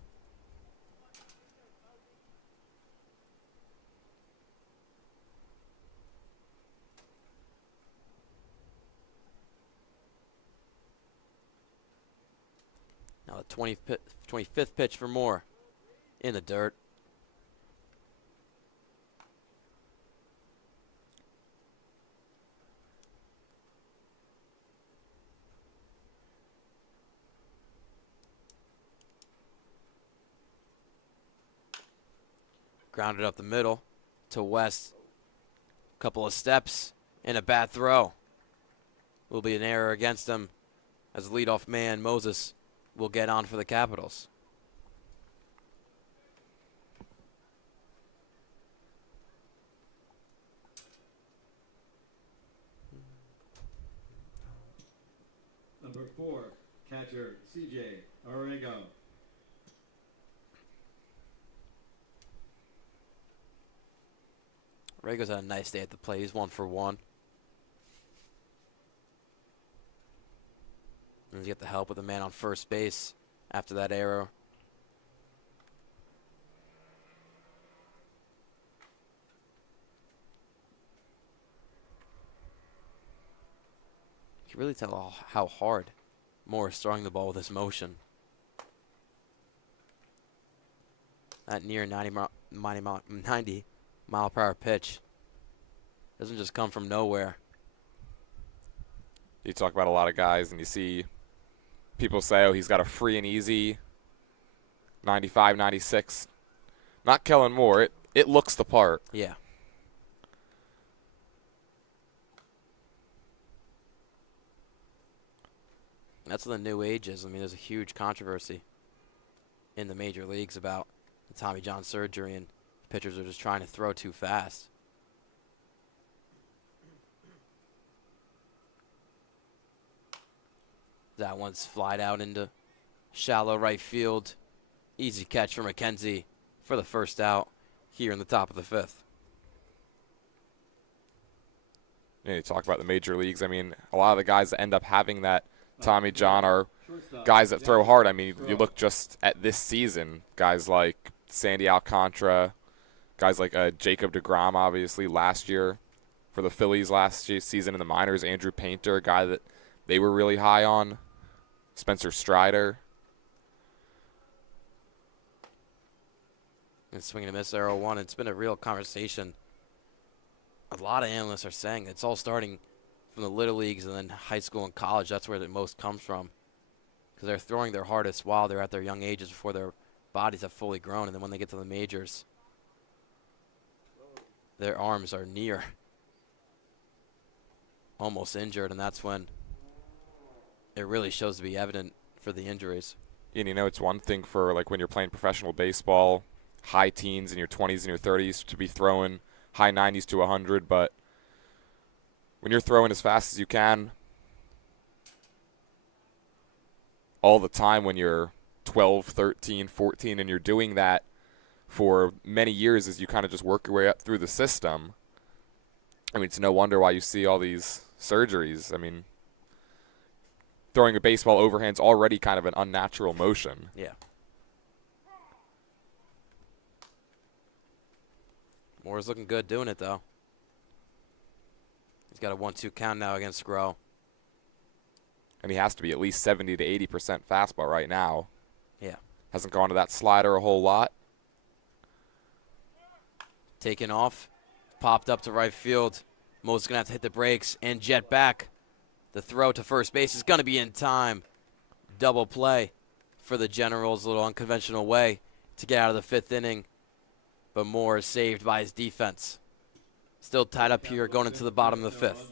Now the 25th pitch for Moore. In the dirt. Grounded up the middle to West. Couple of steps and a bad throw. Will be an error against him as leadoff man Moses will get on for the Capitals. Number 4, catcher CJ Orego. Rego's had a nice day at the plate. He's 1 for 1. And he's get the help with the man on first base after that error. You can really tell how hard Moore is throwing the ball with this motion. That near 90 mile per hour pitch doesn't just come from nowhere. You talk about a lot of guys, and you see people say, oh, he's got a free and easy 95, 96. Not Kellen Moore. It looks the part. Yeah. That's what the new age is. I mean, there's a huge controversy in the major leagues about the Tommy John surgery, and pitchers are just trying to throw too fast. That one's flied out into shallow right field. Easy catch for McKenzie for the first out here in the top of the 5th. You talk about the major leagues. I mean, a lot of the guys that end up having that Tommy John are guys that throw hard. I mean, you look just at this season, guys like Sandy Alcantara, guys like Jacob deGrom, obviously, last year for the Phillies last season in the minors. Andrew Painter, a guy that they were really high on. Spencer Strider. And swinging a miss, 0-1. It's been a real conversation. A lot of analysts are saying it's all starting from the little leagues and then high school and college. That's where the most comes from, because they're throwing their hardest while they're at their young ages before their bodies have fully grown. And then when they get to the majors, their arms are near almost injured, and that's when it really shows to be evident for the injuries. And it's one thing for like when you're playing professional baseball, high teens in your 20s and your 30s to be throwing high 90s to 100, but when you're throwing as fast as you can all the time when you're 12, 13, 14, and you're doing that for many years as you kind of just work your way up through the system, I mean, it's no wonder why you see all these surgeries. I mean, throwing a baseball overhand's already kind of an unnatural motion. Yeah. Moore's looking good doing it, though. He's got a 1-2 count now against Groh. And he has to be at least 70 to 80% fastball right now. Yeah. Hasn't gone to that slider a whole lot. Taken off. Popped up to right field. Mo's going to have to hit the brakes and jet back. The throw to first base is going to be in time. Double play for the Generals, a little unconventional way. to get out of the 5th inning, but Moore is saved by his defense. Still tied up here going into the bottom of the 5th.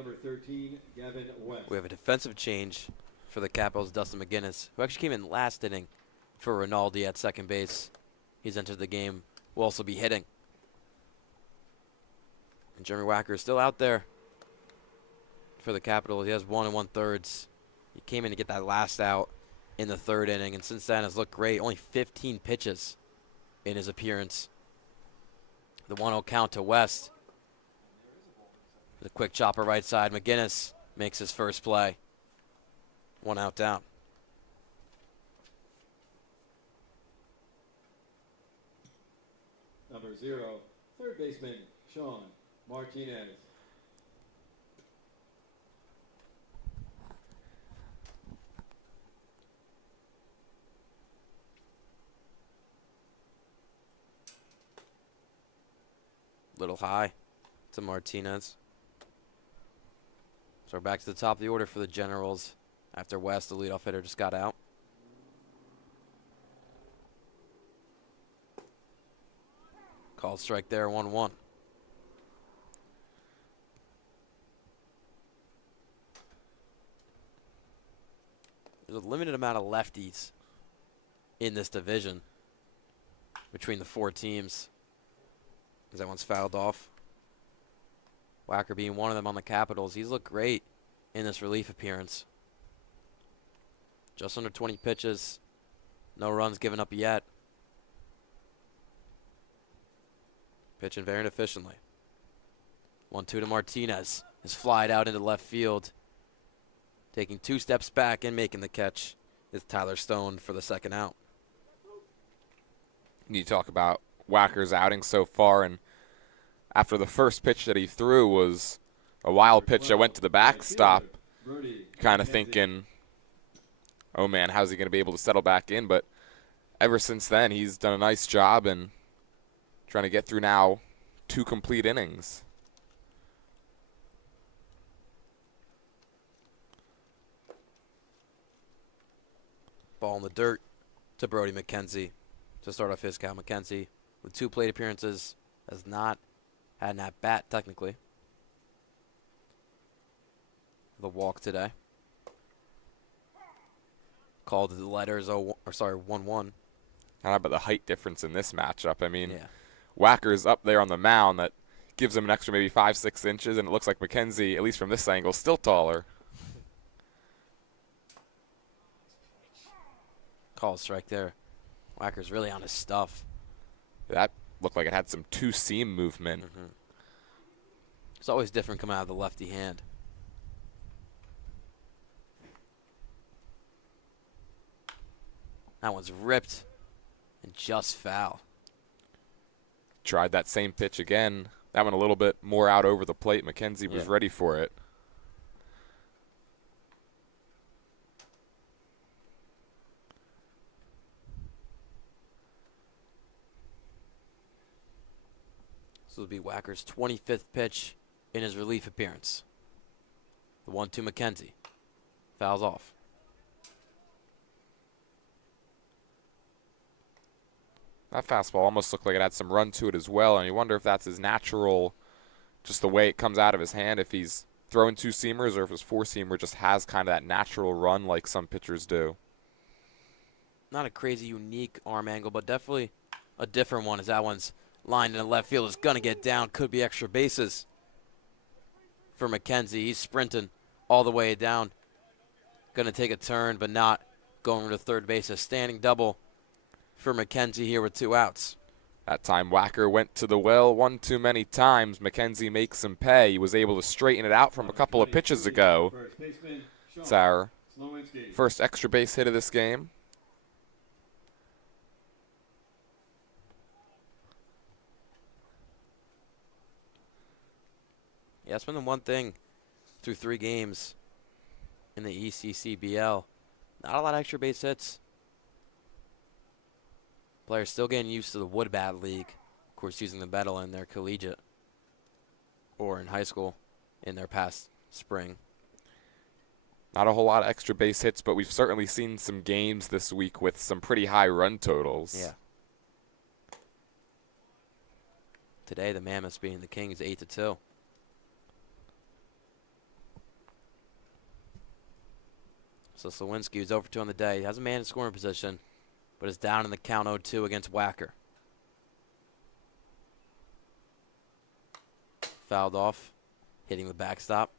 Number 13, Gavin West. We have a defensive change for the Capitals, Dustin McGinnis, who actually came in last inning for Rinaldi at second base. He's entered the game. Will also be hitting. And Jeremy Wacker is still out there for the Capitals. He has 1 1/3. He came in to get that last out in the 3rd inning, and since then has looked great. Only 15 pitches in his appearance. The 1-0 count to West. The quick chopper right side. McGinnis makes his first play. 1 out down. Number 0, third baseman, Sean Martinez. Little high to Martinez. So we're back to the top of the order for the Generals after West, the leadoff hitter, just got out. Called strike there, 1-1. There's a limited amount of lefties in this division between the 4 teams. As that one's fouled off. Wacker being one of them on the Capitals. He's looked great in this relief appearance. Just under 20 pitches. No runs given up yet. Pitching very inefficiently. 1-2 to Martinez. Is flied out into left field. Taking 2 steps back and making the catch is Tyler Stone for the 2nd out. You talk about Wacker's outing so far, and after the first pitch that he threw was a wild pitch that went to the backstop, kind of thinking, oh man, how's he going to be able to settle back in? But ever since then, he's done a nice job and trying to get through now 2 complete innings. Ball in the dirt to Brody McKenzie to start off his count. McKenzie with 2 plate appearances has not had an at-bat technically. The walk today. Called the letters 1-1. How about the height difference in this matchup? I mean, Yeah. Wacker's up there on the mound. That gives him an extra maybe 5-6 inches, and it looks like McKenzie, at least from this angle, still taller. Call strike there. Wacker's really on his stuff. That looked like it had some 2-seam movement. It's always different coming out of the lefty hand. That one's ripped and just foul. Tried that same pitch again. That one a little bit more out over the plate. McKenzie was ready for it. This will be Wacker's 25th pitch in his relief appearance. The 1-2 McKenzie. Fouls off. That fastball almost looked like it had some run to it as well, and you wonder if that's his natural, just the way it comes out of his hand, if he's throwing two-seamers or if his four-seamer just has kind of that natural run like some pitchers do. Not a crazy unique arm angle, but definitely a different one, as that one's lined in the left field. Is going to get down. Could be extra bases for McKenzie. He's sprinting all the way down. Going to take a turn, but not going to third base. A standing double for McKenzie here with 2 outs. That time Wacker went to the well one too many times. McKenzie makes him pay. He was able to straighten it out from a couple of pitches ago. It's our first extra base hit of this game. Yeah, that's been the one thing through 3 games in the ECCBL. Not a lot of extra base hits. Players still getting used to the wood bat league. Of course, using the metal in their collegiate or in high school in their past spring. Not a whole lot of extra base hits, but we've certainly seen some games this week with some pretty high run totals. Yeah. Today, the Mammoths beating the Kings 8-2. So Slawinski, who's over 2 on the day, has a man in scoring position, but is down in the count 0-2 against Wacker. Fouled off, hitting the backstop.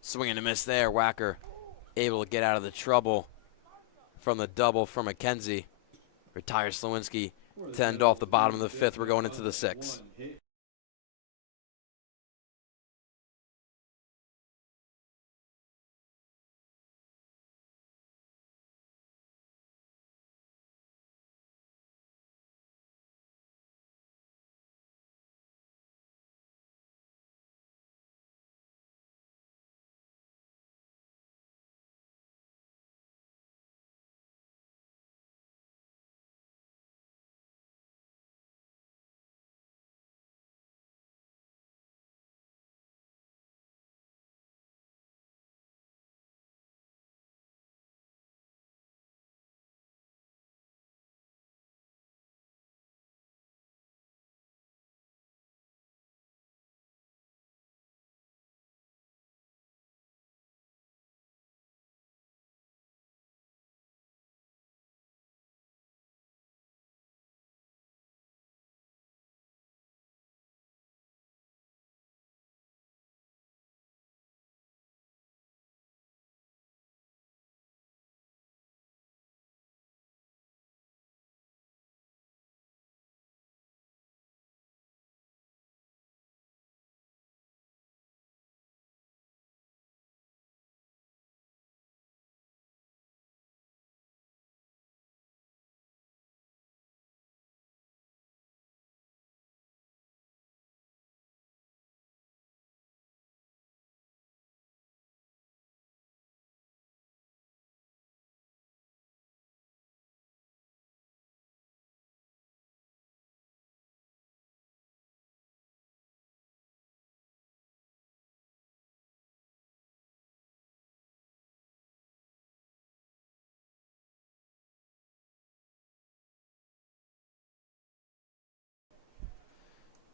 Swing and a miss there. Wacker able to get out of the trouble from the double from McKenzie. Retires Slawinski to end off the bottom of the 5th. We're going into the 6th.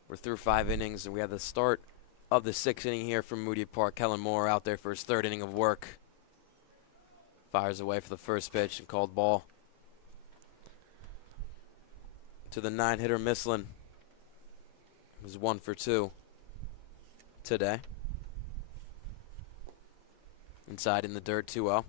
We're through 5 innings, and we have the start of the 6th inning here from Moody Park. Kellen Moore out there for his 3rd inning of work. Fires away for the first pitch and called ball to the 9-hitter Mislin. It was 1 for 2 today. Inside in the dirt, 2-0.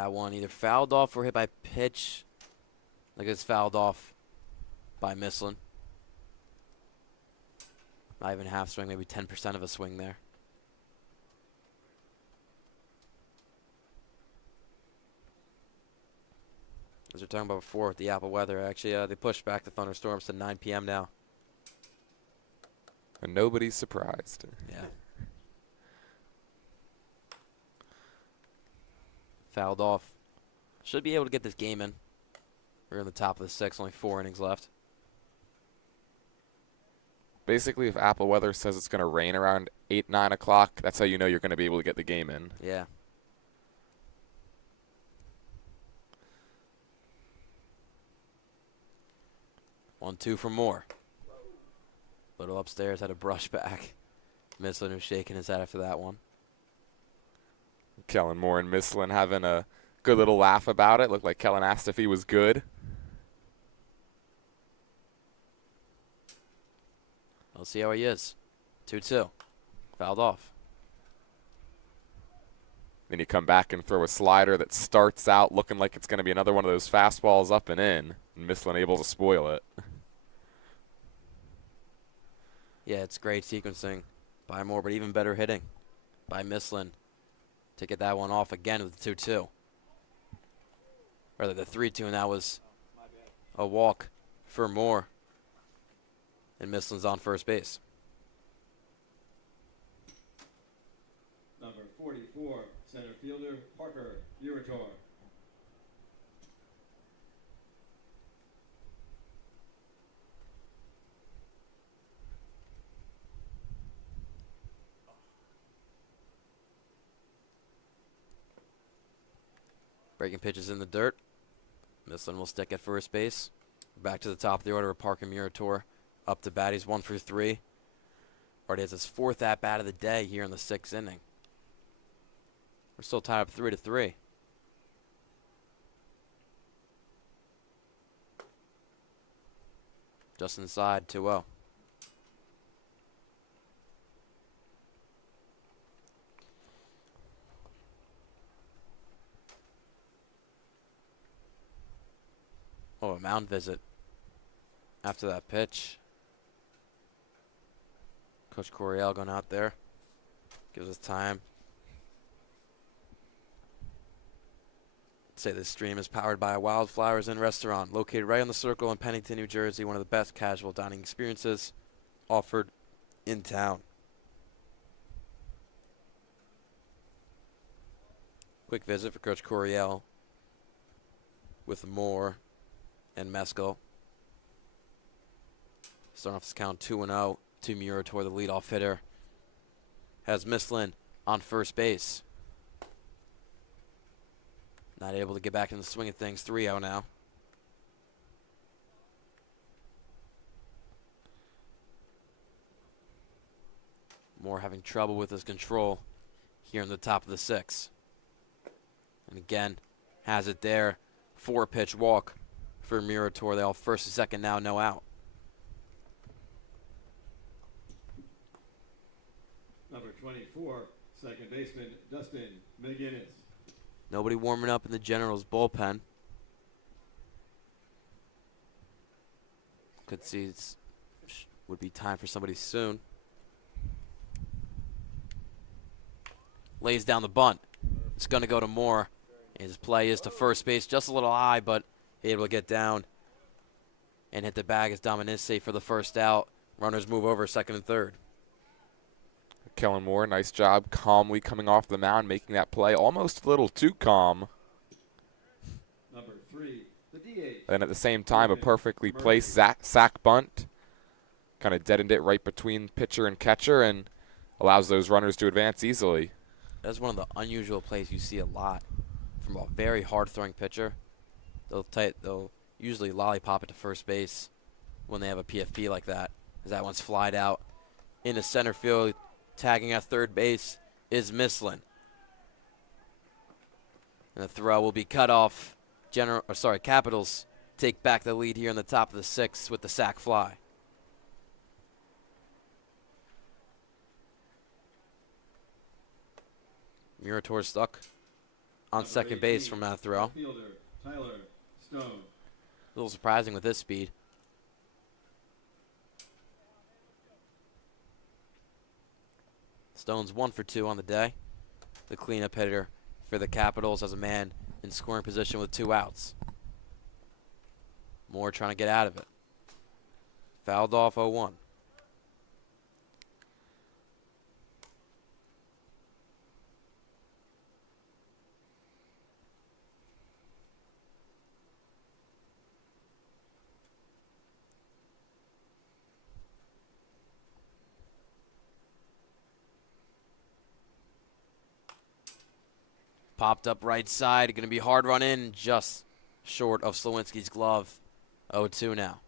That one either fouled off or hit by pitch. Like it's fouled off by Mislin. Not even half swing, maybe 10% of a swing there. As we were talking about before with the Apple weather, actually, they pushed back the thunderstorms to 9 p.m. now. And nobody's surprised. Yeah. Fouled off. Should be able to get this game in. We're in the top of the 6th, only 4 innings left. Basically, if Apple weather says it's going to rain around 8, 9 o'clock, that's how you know you're going to be able to get the game in. Yeah. One, two for Moore. Little upstairs, had a brush back. Mislin was shaking his head after that one. Kellen Moore and Mislin having a good little laugh about it. Looked like Kellen asked if he was good. Let's see how he is. 2-2. Fouled off. Then you come back and throw a slider that starts out looking like it's going to be another one of those fastballs up and in. And Mislin able to spoil it. Yeah, it's great sequencing by Moore, but even better hitting by Mislin to get that one off again with the 2-2. Rather the 3-2, and that was a walk for Moore. And Mislin's on first base. Number 44, center fielder Parker Urator. Breaking pitches in the dirt. Mislin will stick at first base. Back to the top of the order with Parker Murator. Up to bat, he's 1 for 3. Already has his 4th at-bat of the day here in the 6th inning. We're still tied up 3-3. Just inside, 2-0. Oh, a mound visit after that pitch. Coach Coryell going out there. Gives us time. Say this stream is powered by Wildflowers Inn Restaurant, located right on the Circle in Pennington, New Jersey. One of the best casual dining experiences offered in town. Quick visit for Coach Coryell with Moore and Mescal. Starting off this count 2-0 to Murator, the leadoff hitter. Has Mislin on first base. Not able to get back in the swing of things. 3-0 now. Moore having trouble with his control here in the top of the 6th. And again, has it there. 4-pitch walk for Murator. They all first and second now, no out. Number 24, second baseman Dustin McGinnis. Nobody warming up in the Generals bullpen. Could see it would be time for somebody soon. Lays down the bunt. It's going to go to Moore. His play is to first base, just a little high, but able to get down and hit the bag as Dominici for the first out. Runners move over second and third. Kellen Moore, nice job calmly coming off the mound, making that play almost a little too calm. Number 3, the DH. And at the same time, a perfectly placed sack bunt. Kind of deadened it right between pitcher and catcher and allows those runners to advance easily. That's one of the unusual plays you see a lot from a very hard-throwing pitcher. They'll usually lollipop it to first base when they have a PFP like that, as that one's flied out into center field. Tagging at third base is Mislin. And the throw will be cut off. Capitals take back the lead here in the top of the 6th with the sac fly. Murator stuck on Number second base 18, from that throw. Fielder Tyler Stone. A little surprising with his speed. Stone's 1 for 2 on the day. The cleanup hitter for the Capitals has a man in scoring position with 2 outs. Moore trying to get out of it. Fouled off 0-1. Popped up right side. Going to be hard run in, just short of Slawinski's glove. 0-2 now.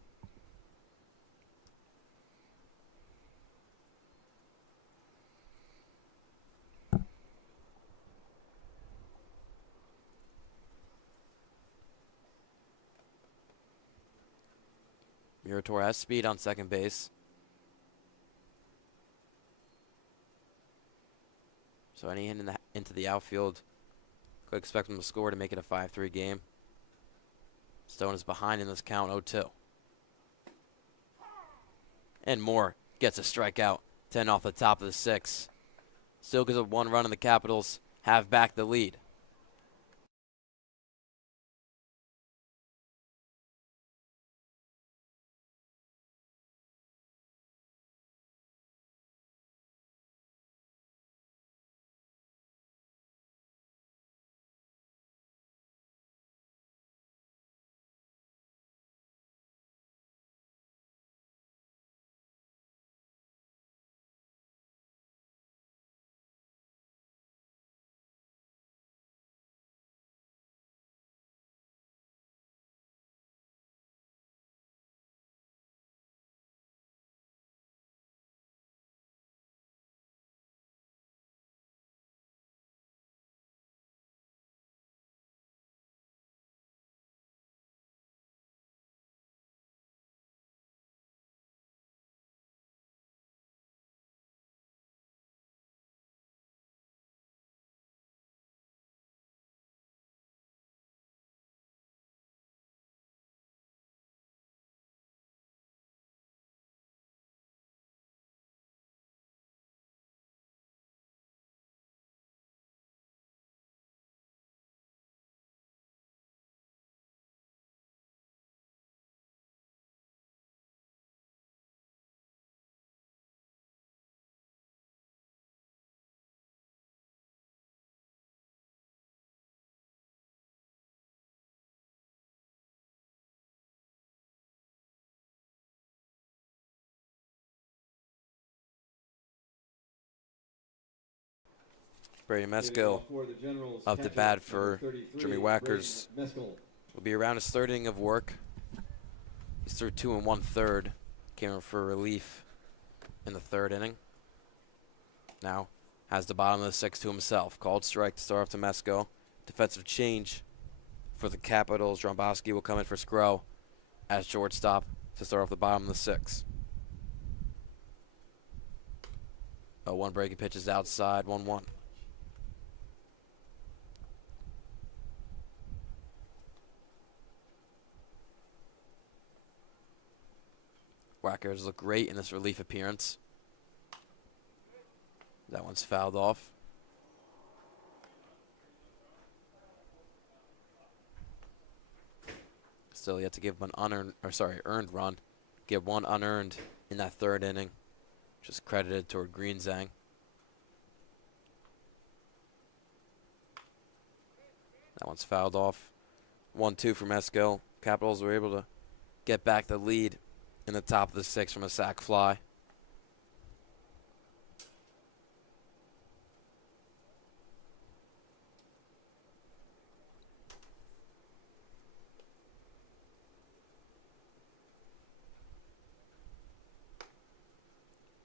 Murator has speed on second base. So any hit into the outfield, could expect him to score to make it a 5-3 game. Stone is behind in this count, 0-2. And Moore gets a strikeout, 10 off the top of the 6. Still gives up 1 run, and the Capitals have back the lead. Brady Meskill up to bat for Jimmy Wackers. Will be around his third inning of work. He's through 2 1/3. Came in for relief in the third inning. Now has the bottom of the 6 to himself. Called strike to start off to Meskill. Defensive change for the Capitals. Dromboski will come in for Skro as shortstop to start off the bottom of the 6. 0-1 breaking pitches outside, 1-1. Wackers look great in this relief appearance. That one's fouled off. Still yet to give him an earned run. Give 1 unearned in that third inning. Just credited toward Greenzang. That one's fouled off. 1-2 for Meskill. Capitals were able to get back the lead in the top of the 6 from a sac fly.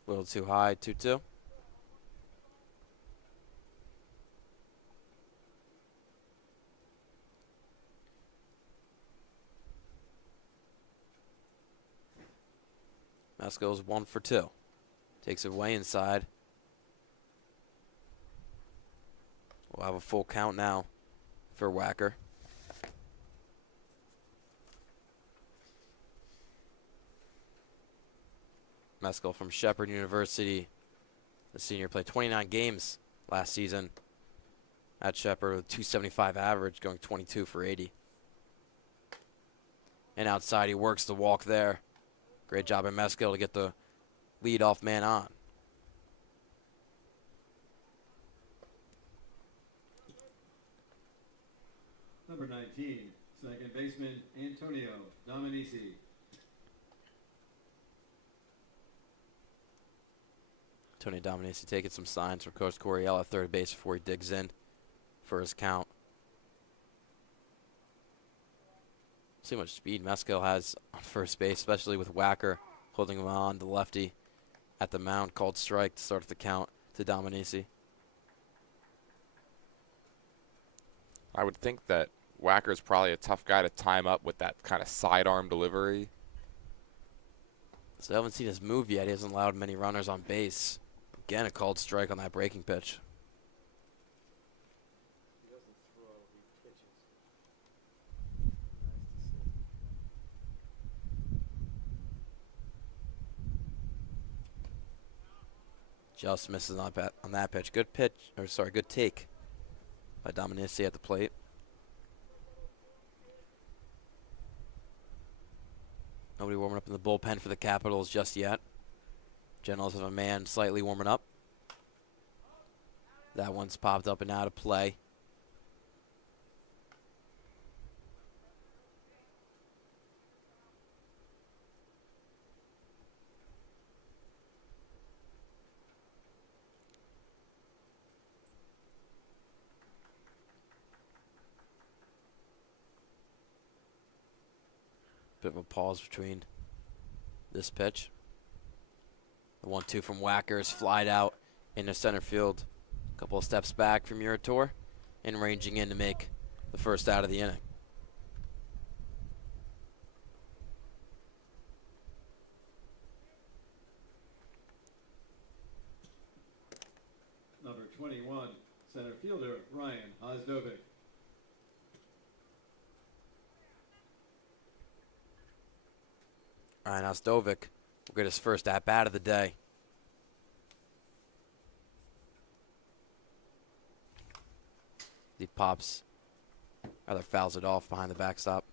A little too high, 2-2. Meskill 1 for 2. Takes it way inside. We'll have a full count now for Wacker. Meskel from Shepherd University. The senior played 29 games last season at Shepherd with 275 average, going 22 for 80. And outside, he works the walk there. Great job by Meskel to get the leadoff man on. Number 19, second baseman Antonio Dominici. Tony Dominici taking some signs from Coach Coriel at third base before he digs in for his count. See how much speed Meskel has on first base, especially with Wacker holding him on, the lefty at the mound, called strike to start the count to Dominici. I would think that Wacker's probably a tough guy to time up with that kind of sidearm delivery. So I haven't seen his move yet. He hasn't allowed many runners on base. Again, a called strike on that breaking pitch. He doesn't throw, he pitches. Nice to see. Just misses on that pitch. Good pitch, or sorry, good take by Dominici at the plate. Nobody warming up in the bullpen for the Capitals just yet. Generals have a man slightly warming up. That one's popped up and out of play. Bit of a pause between this pitch. The 1-2 from Wacker is flied out into center field. A couple of steps back from Murator and ranging in to make the first out of the inning. Number 21, center fielder Ryan Hosdovic. Ryan Osdovic will get his first at-bat of the day. He pops, rather fouls it off behind the backstop.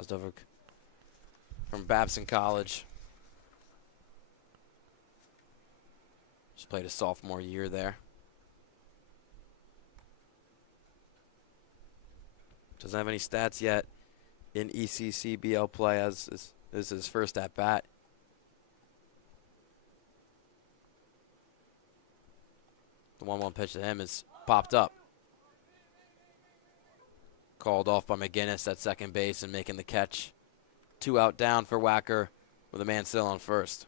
Osdovic from Babson College. Just played a sophomore year there. Doesn't have any stats yet in ECCBL play, as this is his first at bat. The 1-1 pitch to him is popped up. Called off by McGinnis at second base and making the catch. 2 out down for Wacker with a man still on first.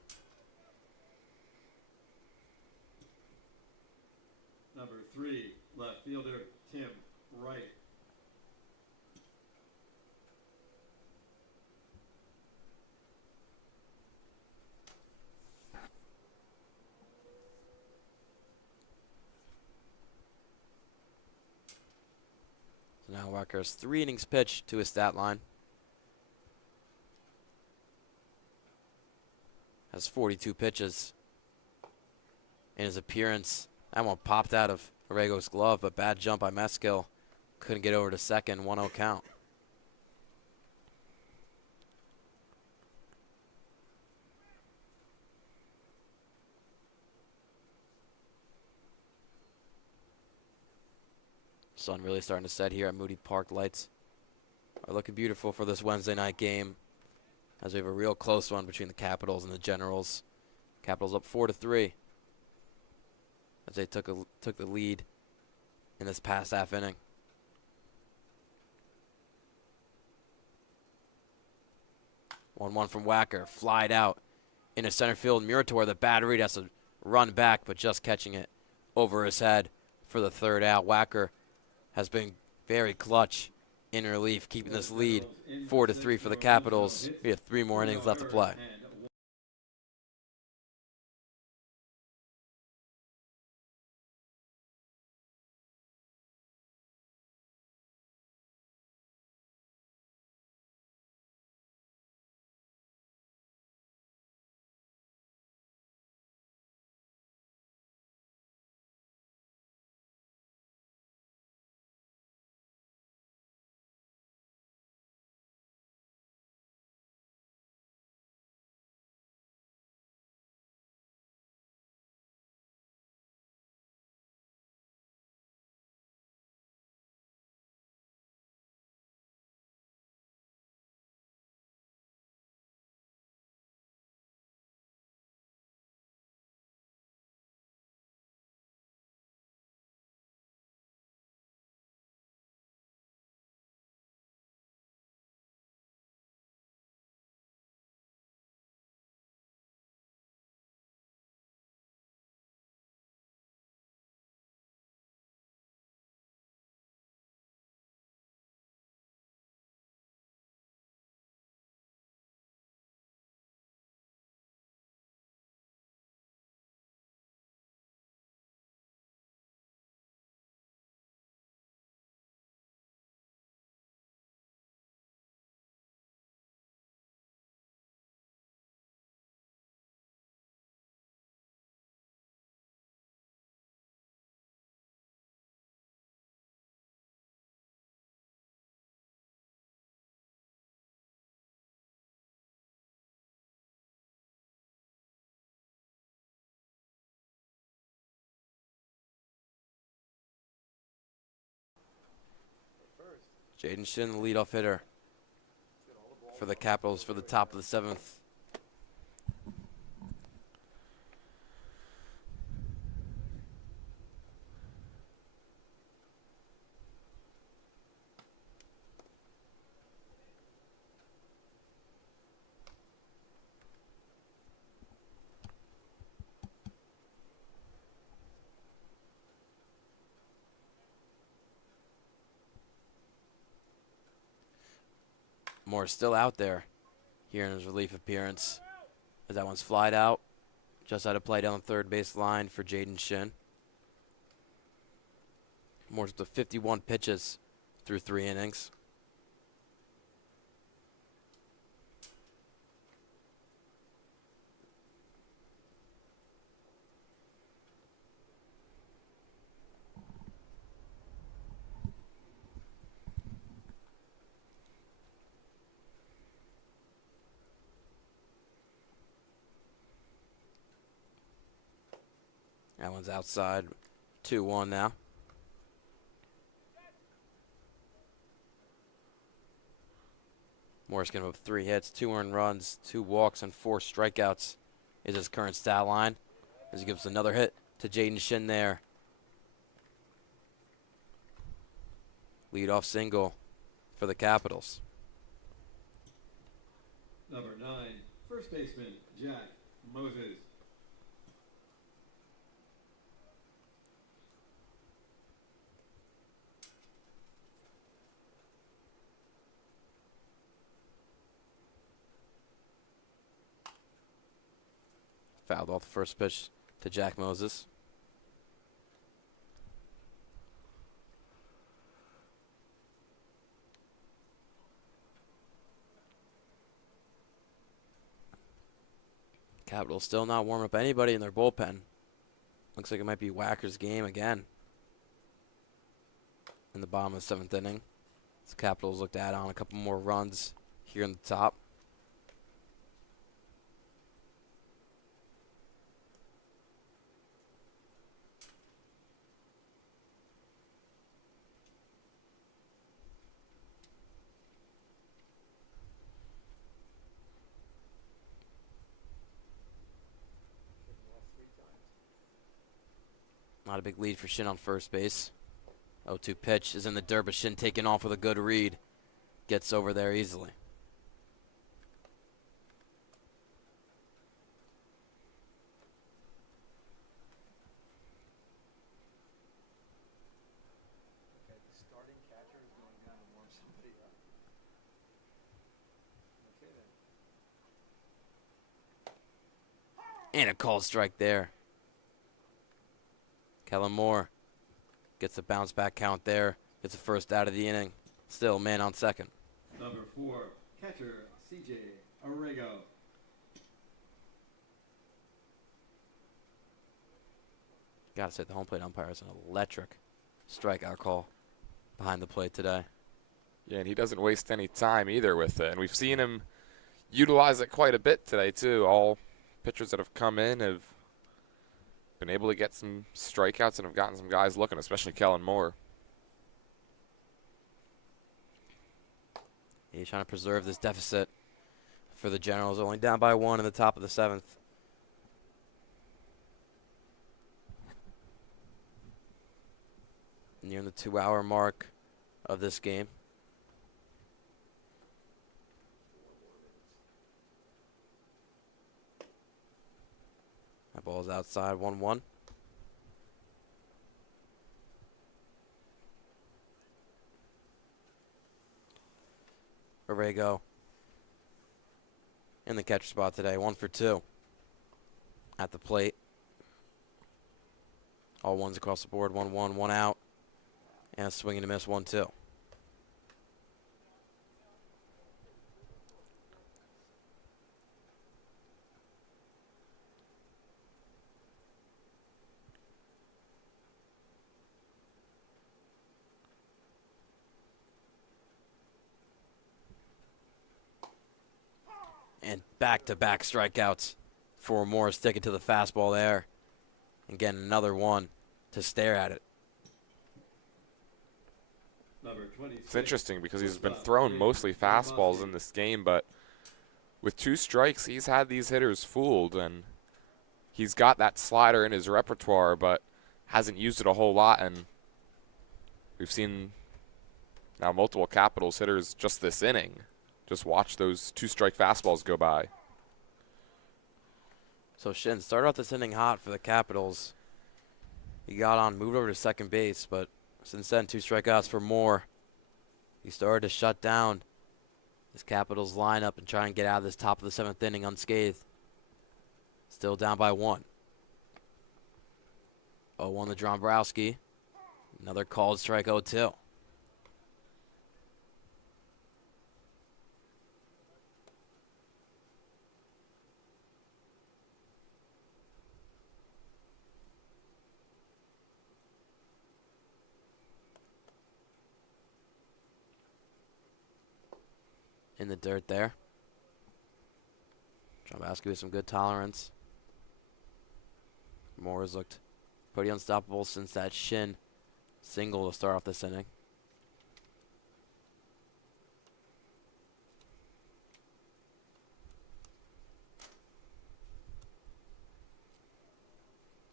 Number 3, left fielder Tim Wright. So now Wacker's 3 innings pitched to his stat line. Has 42 pitches in his appearance. That one popped out of Arrego's glove, but bad jump by Meskel. Couldn't get over to second, 1-0 count. Sun really starting to set here at Moody Park. Lights are looking beautiful for this Wednesday night game, as we have a real close one between the Capitals and the Generals. Capitals up 4-3 as they took the lead in this past half inning. One from Wacker, flied out into center field. Murator, the bad read, has to run back, but just catching it over his head for the third out. Wacker has been very clutch in relief, keeping this lead 4-3 for the Capitals. We have 3 more innings left to play. Jaden Shin, the leadoff hitter for the Capitals for the top of the 7th. Moore still out there here in his relief appearance as that one's flied out. Just out of play down the third base line for Jaden Shin. Moore's with 51 pitches through 3 innings. That one's outside. 2-1 now. Moore's going to have 3 hits, 2 earned runs, 2 walks, and 4 strikeouts is his current stat line. As he gives another hit to Jaden Shin there. Leadoff single for the Capitals. Number 9, first baseman Jack Moses. Fouled off the first pitch to Jack Moses. Capitals still not warming up anybody in their bullpen. Looks like it might be Wacker's game again in the bottom of the 7th inning. The Capitals look to add on a couple more runs here in the top. Not a big lead for Shin on first base. 0-2 pitch is in the dirt, but Shin taking off with a good read. Gets over there easily. Okay, the starting catcher is going down to warm somebody up. Okay then. And a called strike there. Kellen Moore gets a bounce back count there. Gets the first out of the inning. Still man on second. Number 4, catcher CJ Arrego. Gotta say, the home plate umpire is an electric strikeout call behind the plate today. Yeah, and he doesn't waste any time either with it. And we've seen him utilize it quite a bit today, too. All pitchers that have come in have been able to get some strikeouts and have gotten some guys looking, especially Kellen Moore. He's trying to preserve this deficit for the Generals. Only down by 1 in the top of the 7th. Nearing the 2-hour mark of this game. That ball's outside, 1-1. Arrego in the catcher spot today, 1 for 2 at the plate. All ones across the board, 1-1, 1 out, and a swing and a miss, 1-2. And back-to-back strikeouts for Moore, sticking to the fastball there. And getting another one to stare at it. Number Number 26. It's interesting because he's been throwing mostly fastballs in this game, but with 2 strikes, he's had these hitters fooled, and he's got that slider in his repertoire, but hasn't used it a whole lot, and we've seen now multiple Capitals hitters just this inning just watch those 2-strike fastballs go by. So Shin started off this inning hot for the Capitals. He got on, moved over to second base, but since then, 2 strikeouts for Moore. He started to shut down this Capitals lineup and try and get out of this top of the 7th inning unscathed. Still down by 1. 0-1 to Dombrowski. Another called strike 0-2. In the dirt there. Dombrowski with some good tolerance. Moore has looked pretty unstoppable since that shin single to start off this inning.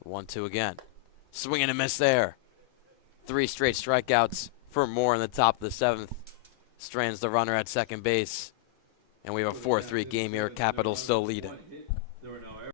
The 1-2 again. Swing and a miss there. 3 straight strikeouts for Moore in the top of the 7th. Strands the runner at second base. And we have a 4-3 game here. Capitals still leading. There were no errors.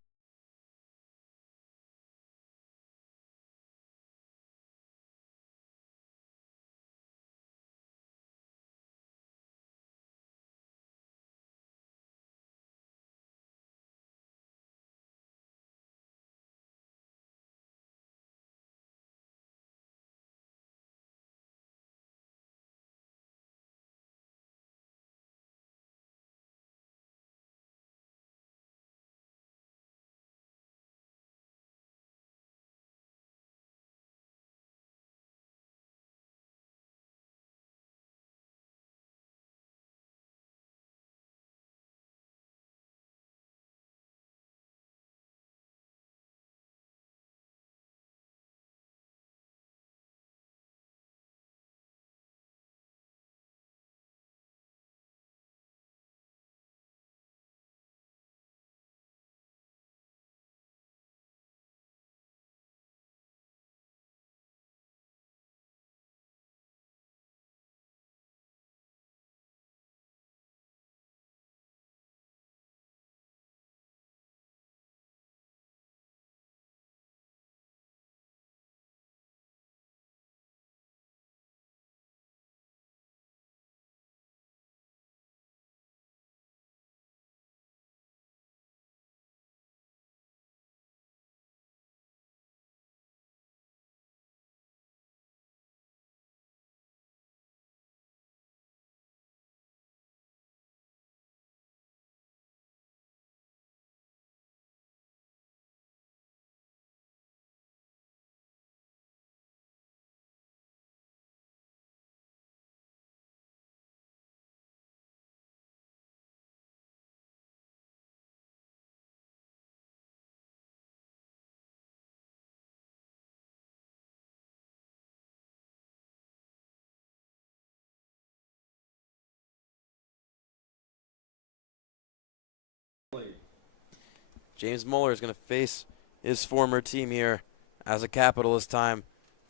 James Mueller is going to face his former team here as a Capital this time,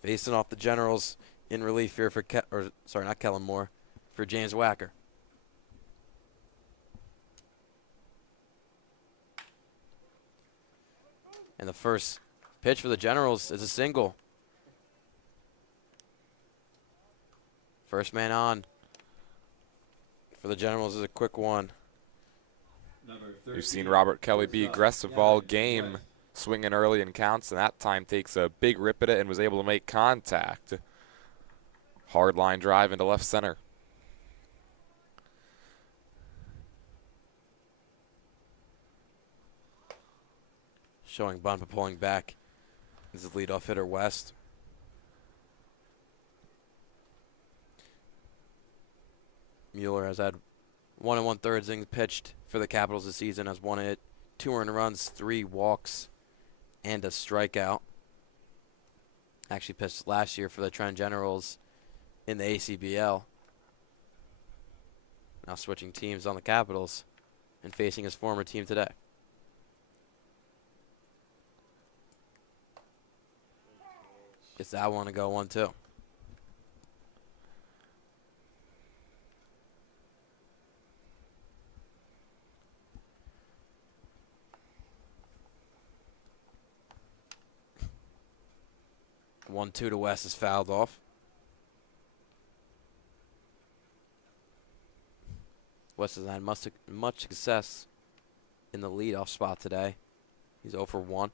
facing off the Generals in relief here for, not Kellen Moore, for James Wacker. And the first pitch for the Generals is a single. First man on for the Generals is a quick one. We've seen Robert Kelly be aggressive all game, swinging early in counts, and that time takes a big rip at it and was able to make contact. Hard line drive into left center. Showing bunt but pulling back is the leadoff hitter West. Mueller has had 1 1/3 innings pitched for the Capitals this season, has 1 hit, 2 earned runs, 3 walks, and a strikeout. Actually pitched last year for the Trenton Generals in the ACCBL. Now switching teams on the Capitals and facing his former team today. Gets that one to go 1-2. One, two to West is fouled off. West has had much success in the leadoff spot today. He's 0 for 1.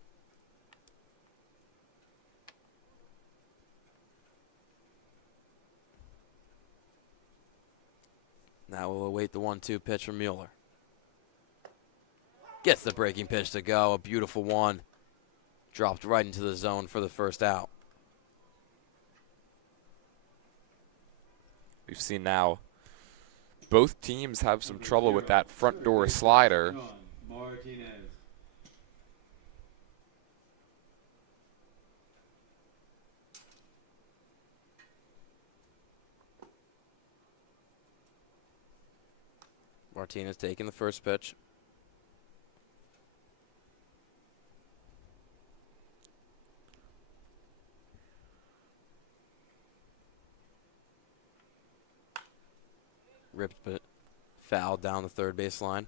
Now we'll await the 1-2 pitch from Mueller. Gets the breaking pitch to go. A beautiful one. Dropped right into the zone for the first out. We've seen now both teams have some trouble with that front door slider. Sean Martinez. Martinez taking the first pitch. Ripped but fouled down the third base line.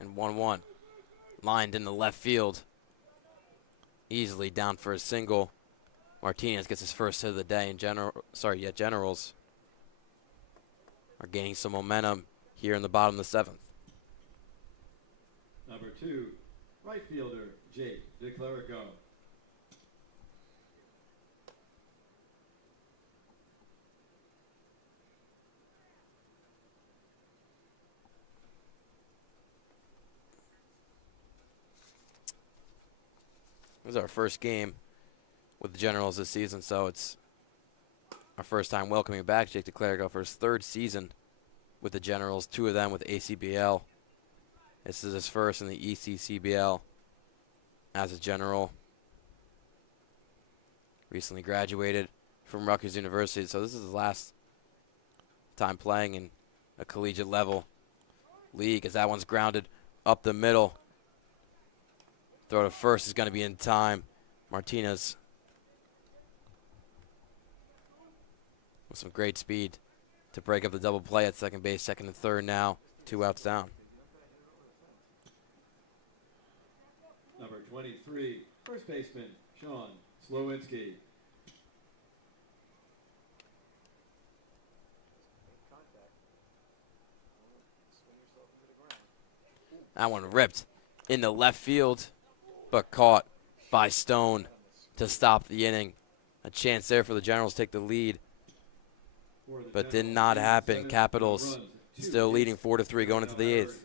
And 1-1. Lined in the left field. Easily down for a single. Martinez gets his first hit of the day. And Generals are gaining some momentum here in the bottom of the 7th. Number 2, right fielder Jake DeClerico. This is our first game with the Generals this season, so it's our first time welcoming back Jake DeClerico for his 3rd season with the Generals, 2 of them with ACCBL. This is his first in the ECCBL as a General. Recently graduated from Rutgers University, so this is his last time playing in a collegiate level league, as that one's grounded up the middle. Throw to first is going to be in time. Martinez with some great speed to break up the double play at second base. Second and third now. 2 outs down. Number 23, first baseman Sean Slowinski. That one ripped in the left field, but caught by Stone to stop the inning. A chance there for the Generals to take the lead, but did not happen. Capitals still leading 4-3 going into the 8th.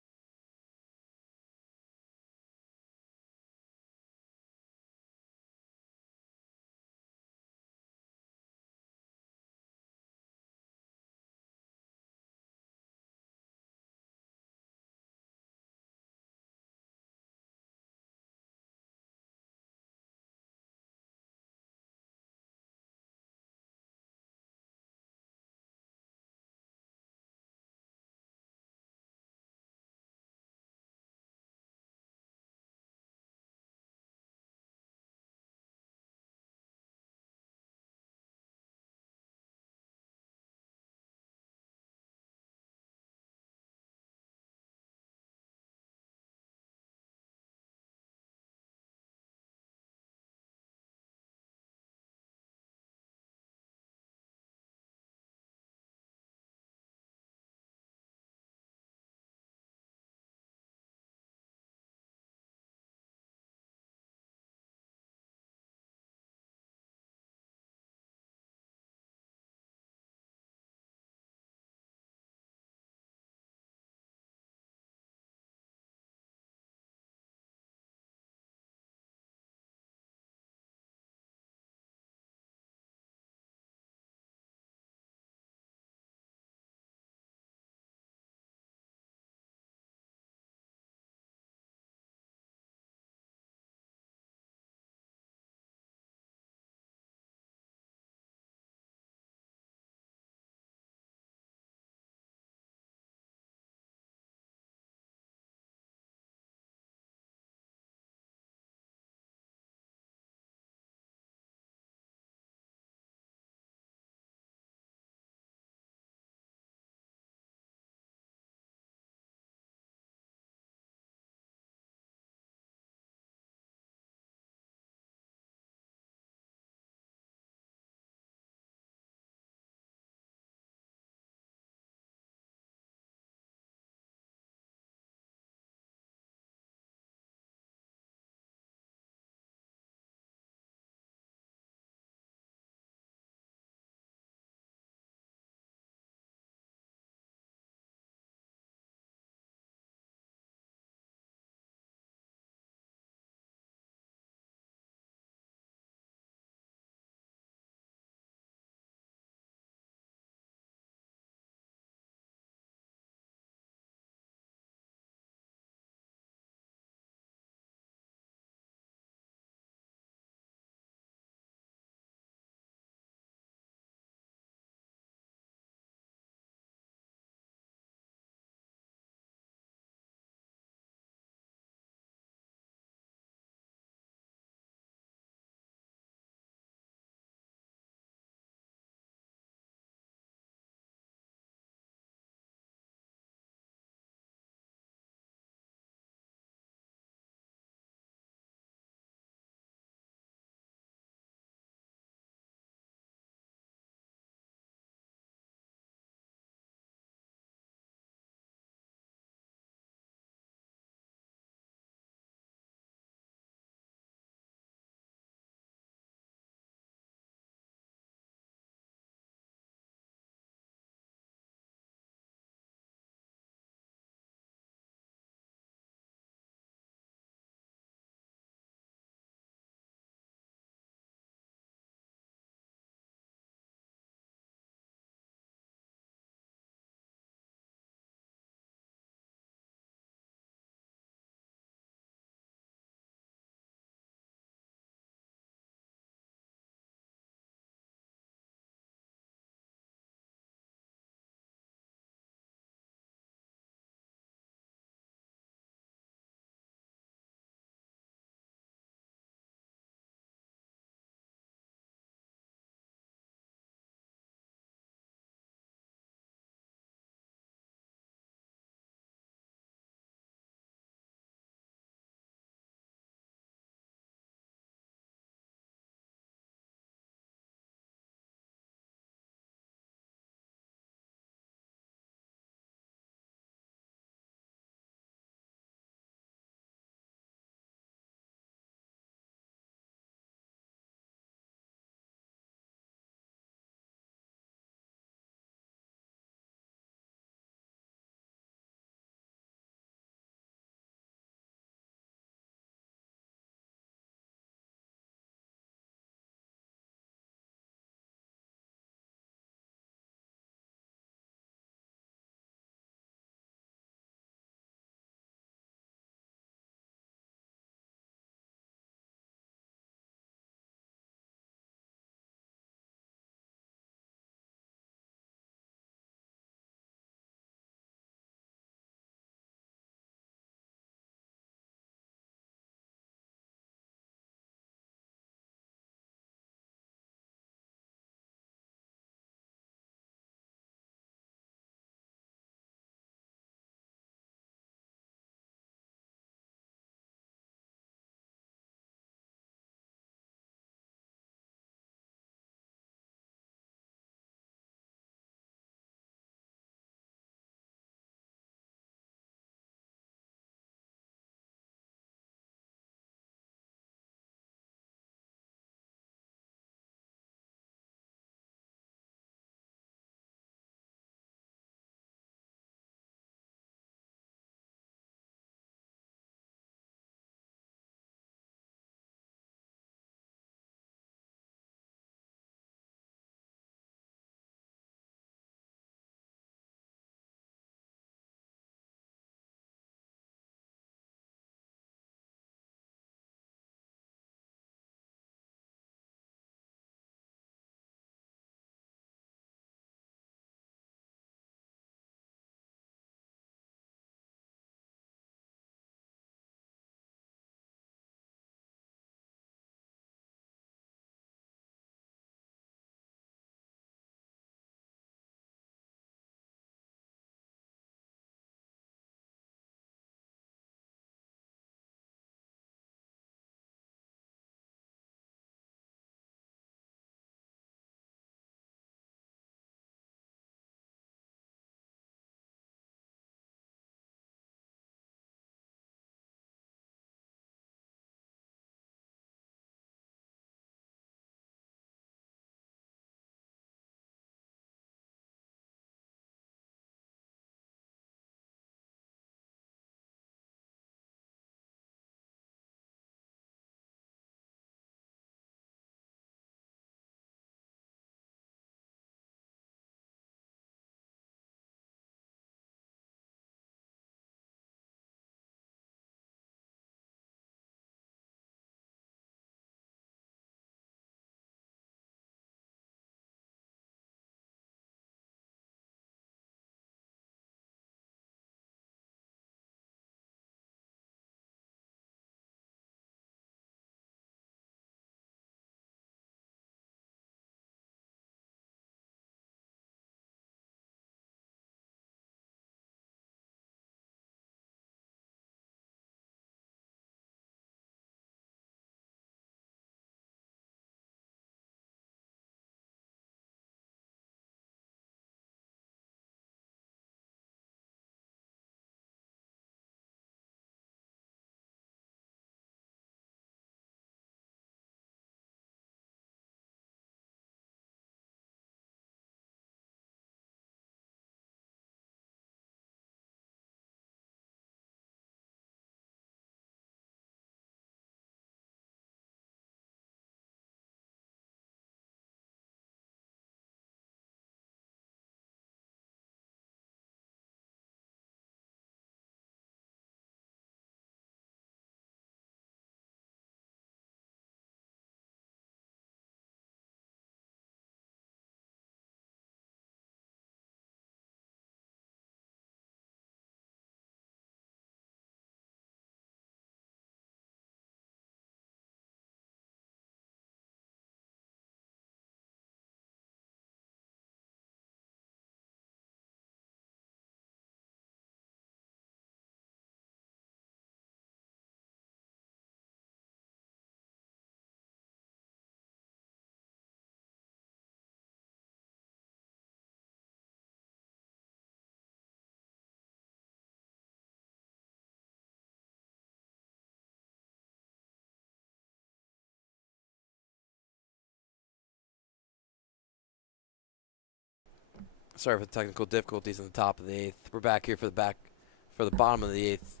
Sorry for the technical difficulties in the top of the 8th. We're back here for the bottom of the 8th.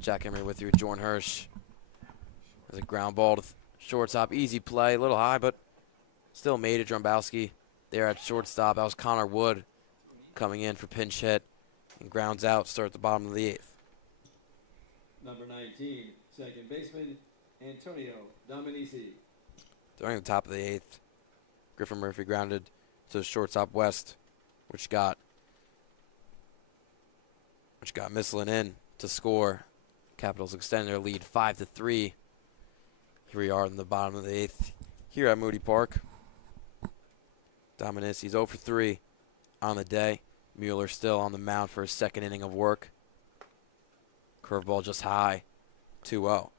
Jack Emery with you with Jordan Hirsch. There's a ground ball to shortstop. Easy play, a little high, but still made it. Drumbowski there at shortstop. That was Connor Wood coming in for pinch hit and grounds out. Start at the bottom of the 8th. Number 19, second baseman, Antonio Dominici. During the top of the 8th, Griffin Murphy grounded to shortstop West, which got Misslin in to score. Capitals extend their lead 5-3. Here we are in the bottom of the 8th here at Moody Park. Dominici's 0 for 3 on the day. Mueller still on the mound for his second inning of work. Curveball just high, 2-0.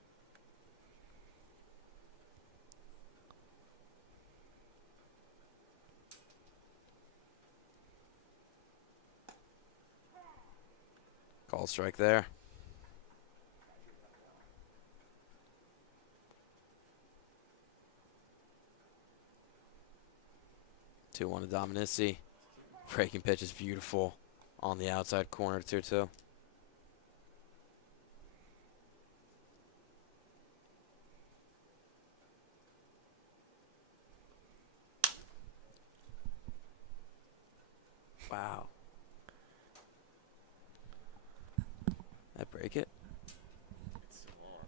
Call strike there. Two one to Dominici. Breaking pitch is beautiful on the outside corner, 2-2. Wow. That break it? It's so long.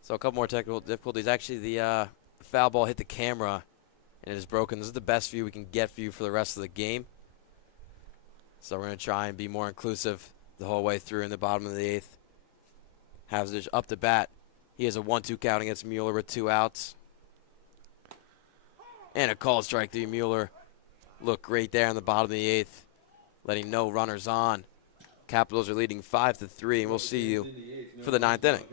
So a couple more technical difficulties. Actually, the foul ball hit the camera and it is broken. This is the best view we can get for you for the rest of the game. So we're going to try and be more inclusive the whole way through in the bottom of the 8th. Havsich up to bat. He has a 1-2 count against Mueller with 2 outs. And a call strike through Mueller. Look great there in the bottom of the 8th. Letting no runners on. Capitals are leading 5-3, and we'll see you for the 9th inning.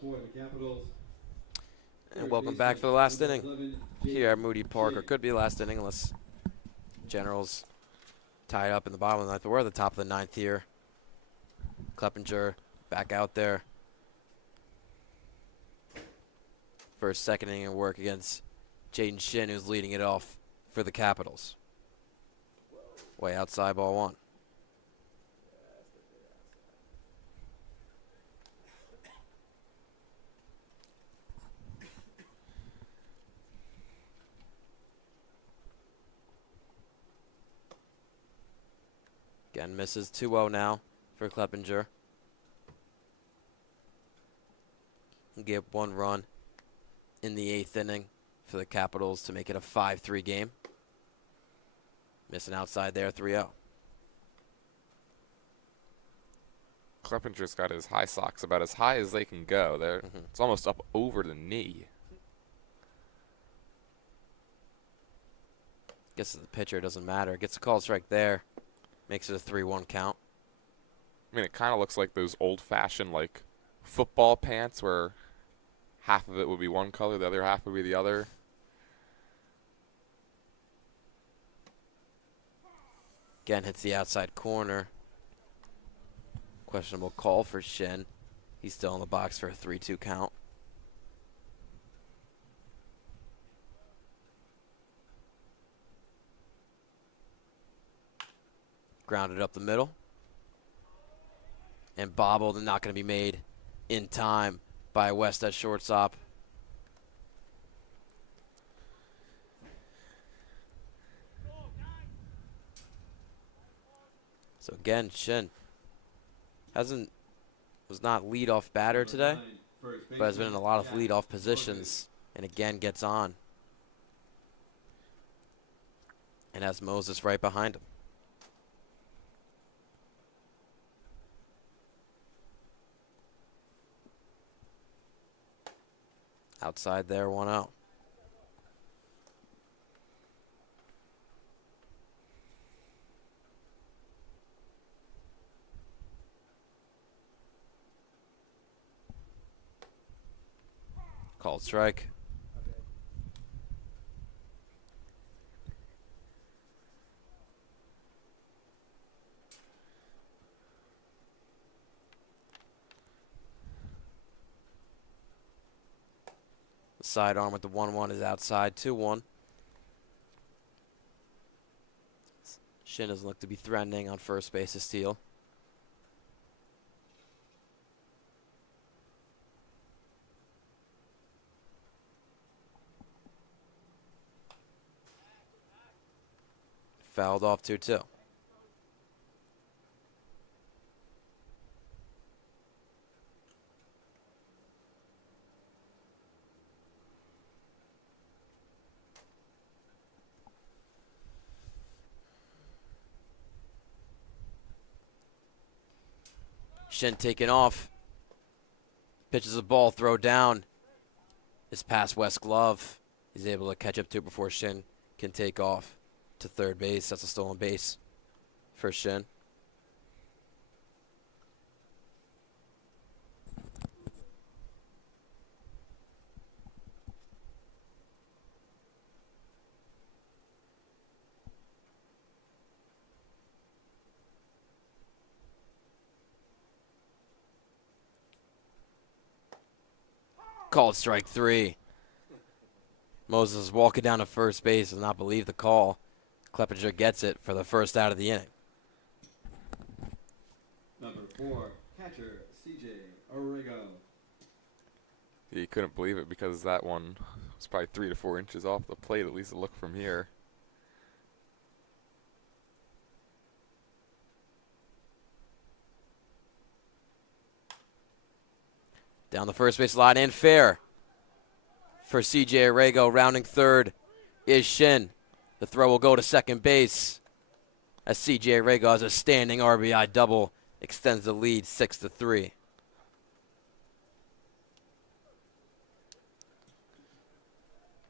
For the Capitals. And welcome back for the last inning here at Moody Park, or could be the last inning unless Generals tie up in the bottom of the 9th. But we're at the top of the 9th here. Kleppinger back out there for a second inning of work against Jaden Shin, who's leading it off for the Capitals. Way outside, ball one. Again, misses 2-0 now for Kleppinger. Get one run in the 8th inning for the Capitals to make it a 5-3 game. Missing outside there, 3-0. Kleppinger's got his high socks about as high as they can go. It's almost up over the knee. Guess the pitcher doesn't matter. Gets a call strike there. Makes it a 3-1 count. I mean, it kind of looks like those old-fashioned, like, football pants where half of it would be one color, the other half would be the other. Again, hits the outside corner. Questionable call for Shin. He's still in the box for a 3-2 count. Grounded up the middle. And bobbled and not going to be made in time by West at shortstop. So again, Shin was not leadoff batter today, but has been in a lot of leadoff positions, and again gets on. And has Moses right behind him. Outside there, 1-0. Called strike. The sidearm with the 1-1 is outside, 2-1. Shin doesn't look to be threatening on first base to steal. Fouled off 2-2. Shin taking off. Pitches a ball, throw down. Is past West glove. He's able to catch up to it before Shin can take off to third base. That's a stolen base for Shin. Called strike 3. Moses is walking down to first base, does not believe the call. Kleppinger gets it for the first out of the inning. Number 4, catcher CJ Orego. He couldn't believe it because that one was probably 3 to 4 inches off the plate, at least a look from here. Down the first base line and fair for CJ Orego. Rounding third is Shin. The throw will go to second base as CJ Orego has a standing RBI double, extends the lead 6-3.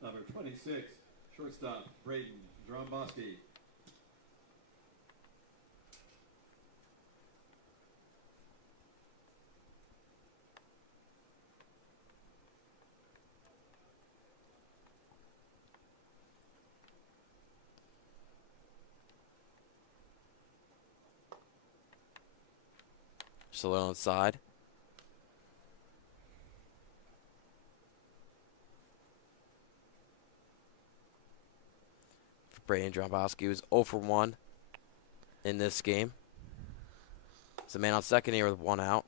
Number 26, shortstop Braden Dromboski. Flips a little inside. For Braden Drombowski, who's 0 for 1 in this game. He's a man on second here with 1 out.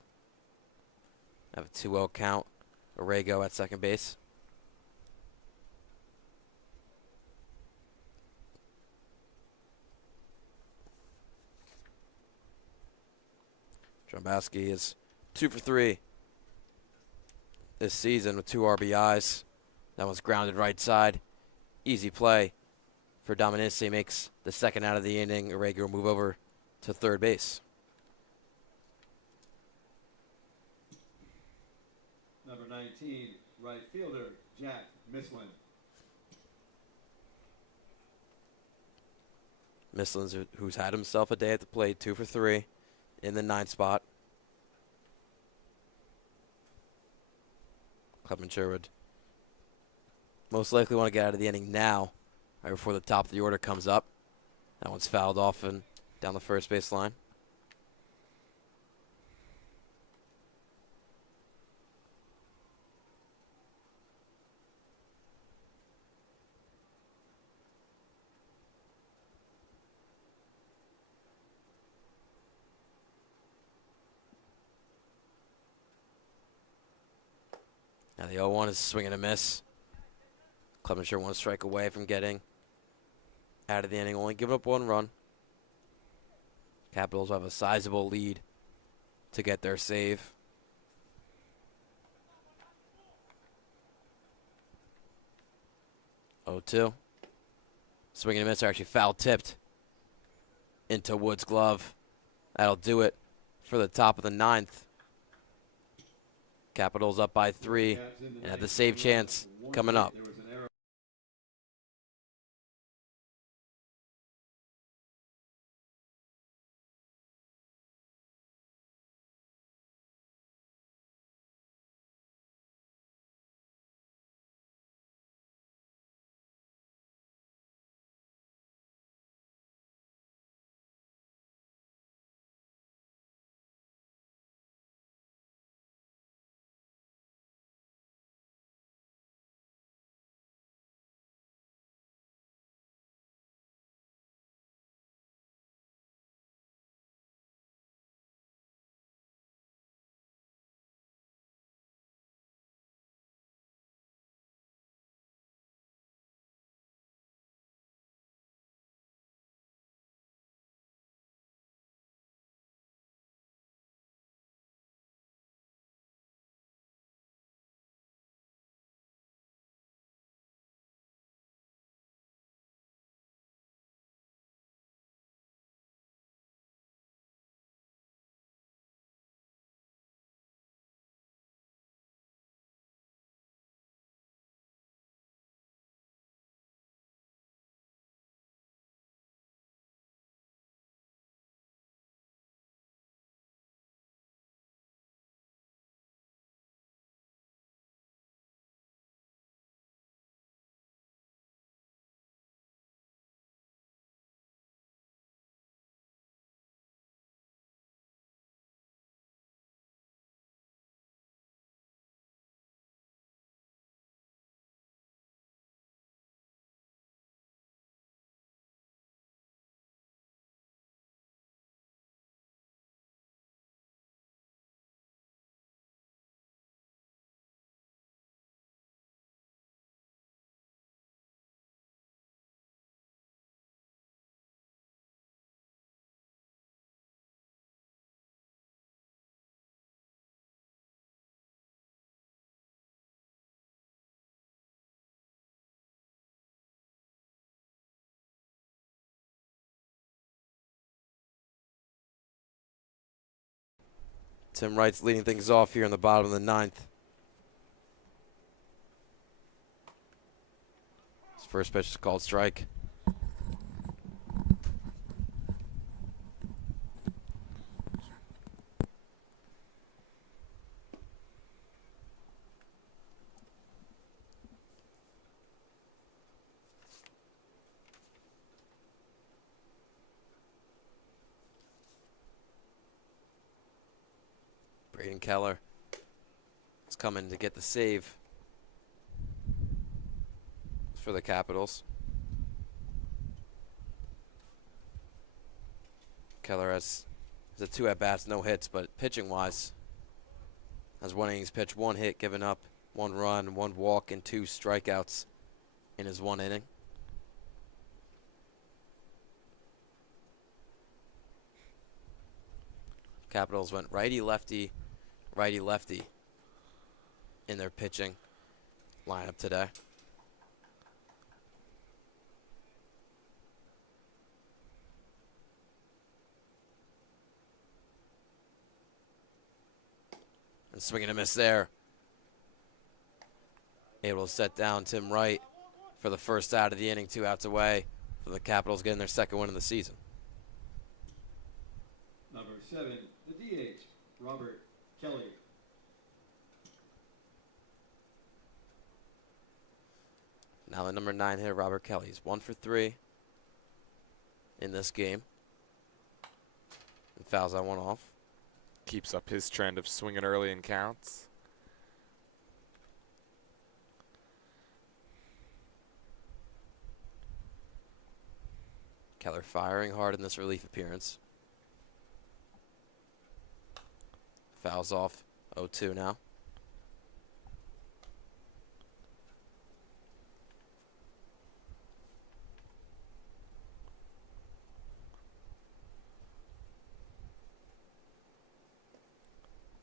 Have a 2-0 count. Orrego at second base. Drombowski is 2 for 3 this season with 2 RBIs. That one's grounded right side. Easy play for Dominici. Makes the second out of the inning. Orrego will move over to third base. Number 19, right fielder, Jack Mislin. Mislin's who's had himself a day at the plate, 2 for 3 in the 9th spot. Clevenger would most likely want to get out of the inning now, right before the top of the order comes up. That one's fouled off and down the first base line. Now the 0-1 is swing and a miss. Clevenger 1 strike away from getting out of the inning, only giving up 1 run. Capitals have a sizable lead to get their save. Oh, 2. Swing and a miss are actually foul tipped into Wood's glove. That'll do it for the top of the 9th. Capitals up by 3 and have the save chance coming up. There was an error. Tim Wright's leading things off here in the bottom of the 9th. His first pitch is called strike. Braden Keller is coming to get the save for the Capitals. Keller has a 2 at-bats, no hits, but pitching-wise, has 1 innings pitched, 1 hit given up, 1 run, 1 walk, and 2 strikeouts in his 1 inning. Capitals went righty-lefty, righty-lefty in their pitching lineup today. And swing and a miss there. Able to set down Tim Wright for the first out of the inning, 2 outs away for the Capitals getting their 2nd win of the season. Number 7, the DH, Robert Kelly. Now the number 9 hitter, Robert Kelly. He's 1 for 3 in this game. And fouls that one off. Keeps up his trend of swinging early in counts. Keller firing hard in this relief appearance. Fouls off 0-2 now.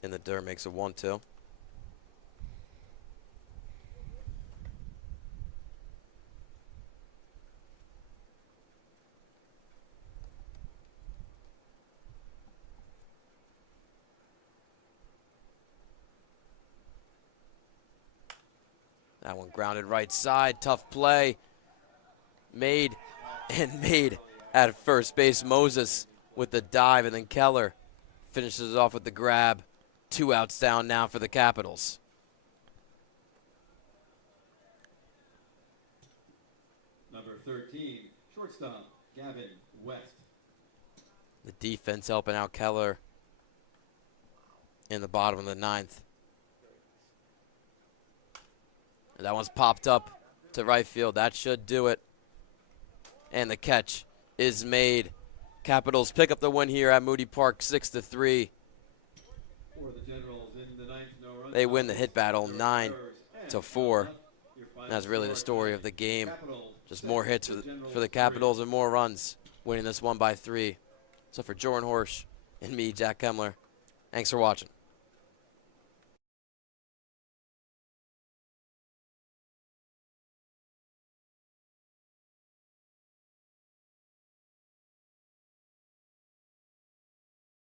In the dirt makes a 1-2. That one grounded right side. Tough play. Made at first base. Moses with the dive, and then Keller finishes off with the grab. 2 outs down now for the Capitals. Number 13, shortstop, Gavin West. The defense helping out Keller in the bottom of the 9th. And that one's popped up to right field. That should do it. And the catch is made. Capitals pick up the win here at Moody Park, 6-3. For the Generals in the 9th, no runs. They win the hit battle 9-4. That's really the story of the game. Just more hits for the Capitals and more runs, winning this one by 3. So for Jordan Horsch and me, Jack Kemmler, thanks for watching.